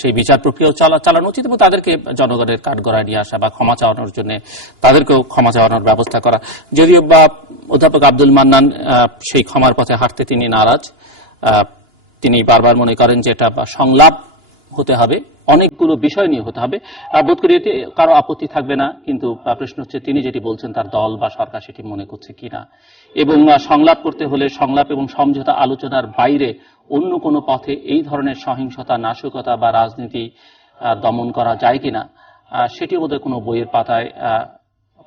সেই বিচার প্রক্রিয়া চালানো উচিত এবং তাদেরকে জনগণের কাঠগড়ায় নিয়ে আসা বা ক্ষমা চাওয়ানোর জন্য তাদেরকেও ক্ষমা চাওয়ানোর ব্যবস্থা করা। যদিও বা অধ্যাপক আব্দুল মান্নান সেই ক্ষমার পথে হাঁটতে তিনি নারাজ। তিনি বারবার মনে করেন যে এটা সংলাপ হতে হবে, অনেকগুলো বিষয় নিয়ে হতে হবে। বোধ করি এতে কারো আপত্তি থাকবে না, কিন্তু প্রশ্ন হচ্ছে তিনি যেটি বলছেন তার দল বা সরকার সেটি মনে করছে কিনা। এবং সংলাপ করতে হলে সংলাপ এবং সমঝোতা আলোচনার বাইরে অন্য কোনো পথে এই ধরনের সহিংসতা, নাশকতা বা রাজনীতি দমন করা যায় কিনা সেটি বোধহয় কোনো বইয়ের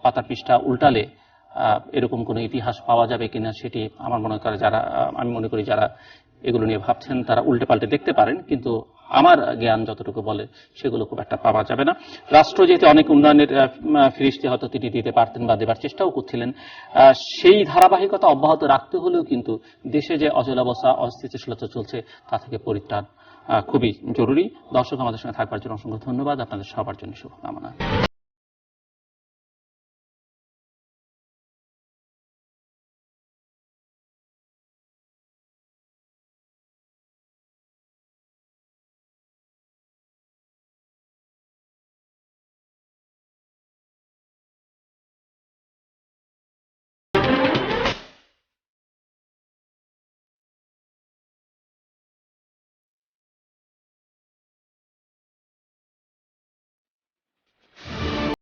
পাতার পৃষ্ঠা উল্টালে এরকম কোনো ইতিহাস পাওয়া যাবে কিনা সেটি আমার মনে করে আমি মনে করি যারা এগুলো নিয়ে ভাবছেন তারা উল্টে পাল্টে দেখতে পারেন, কিন্তু আমার জ্ঞান যতটুকু বলে সেগুলো খুব একটা পাওয়া যাবে না। রাষ্ট্র যেহেতু অনেক উন্নয়নের ফিরিস্তি হয়তো তিনি দিতে পারতেন বা দেবার চেষ্টাও করছিলেন, সেই ধারাবাহিকতা অব্যাহত রাখতে হলেও কিন্তু দেশে যে অচলাবস্থা, অস্থিতিশীলতা চলছে তা থেকে পরিত্রাণ খুবই জরুরি। দর্শক, আমাদের সঙ্গে থাকবার জন্য অসংখ্য ধন্যবাদ। আপনাদের সবার জন্য শুভকামনা।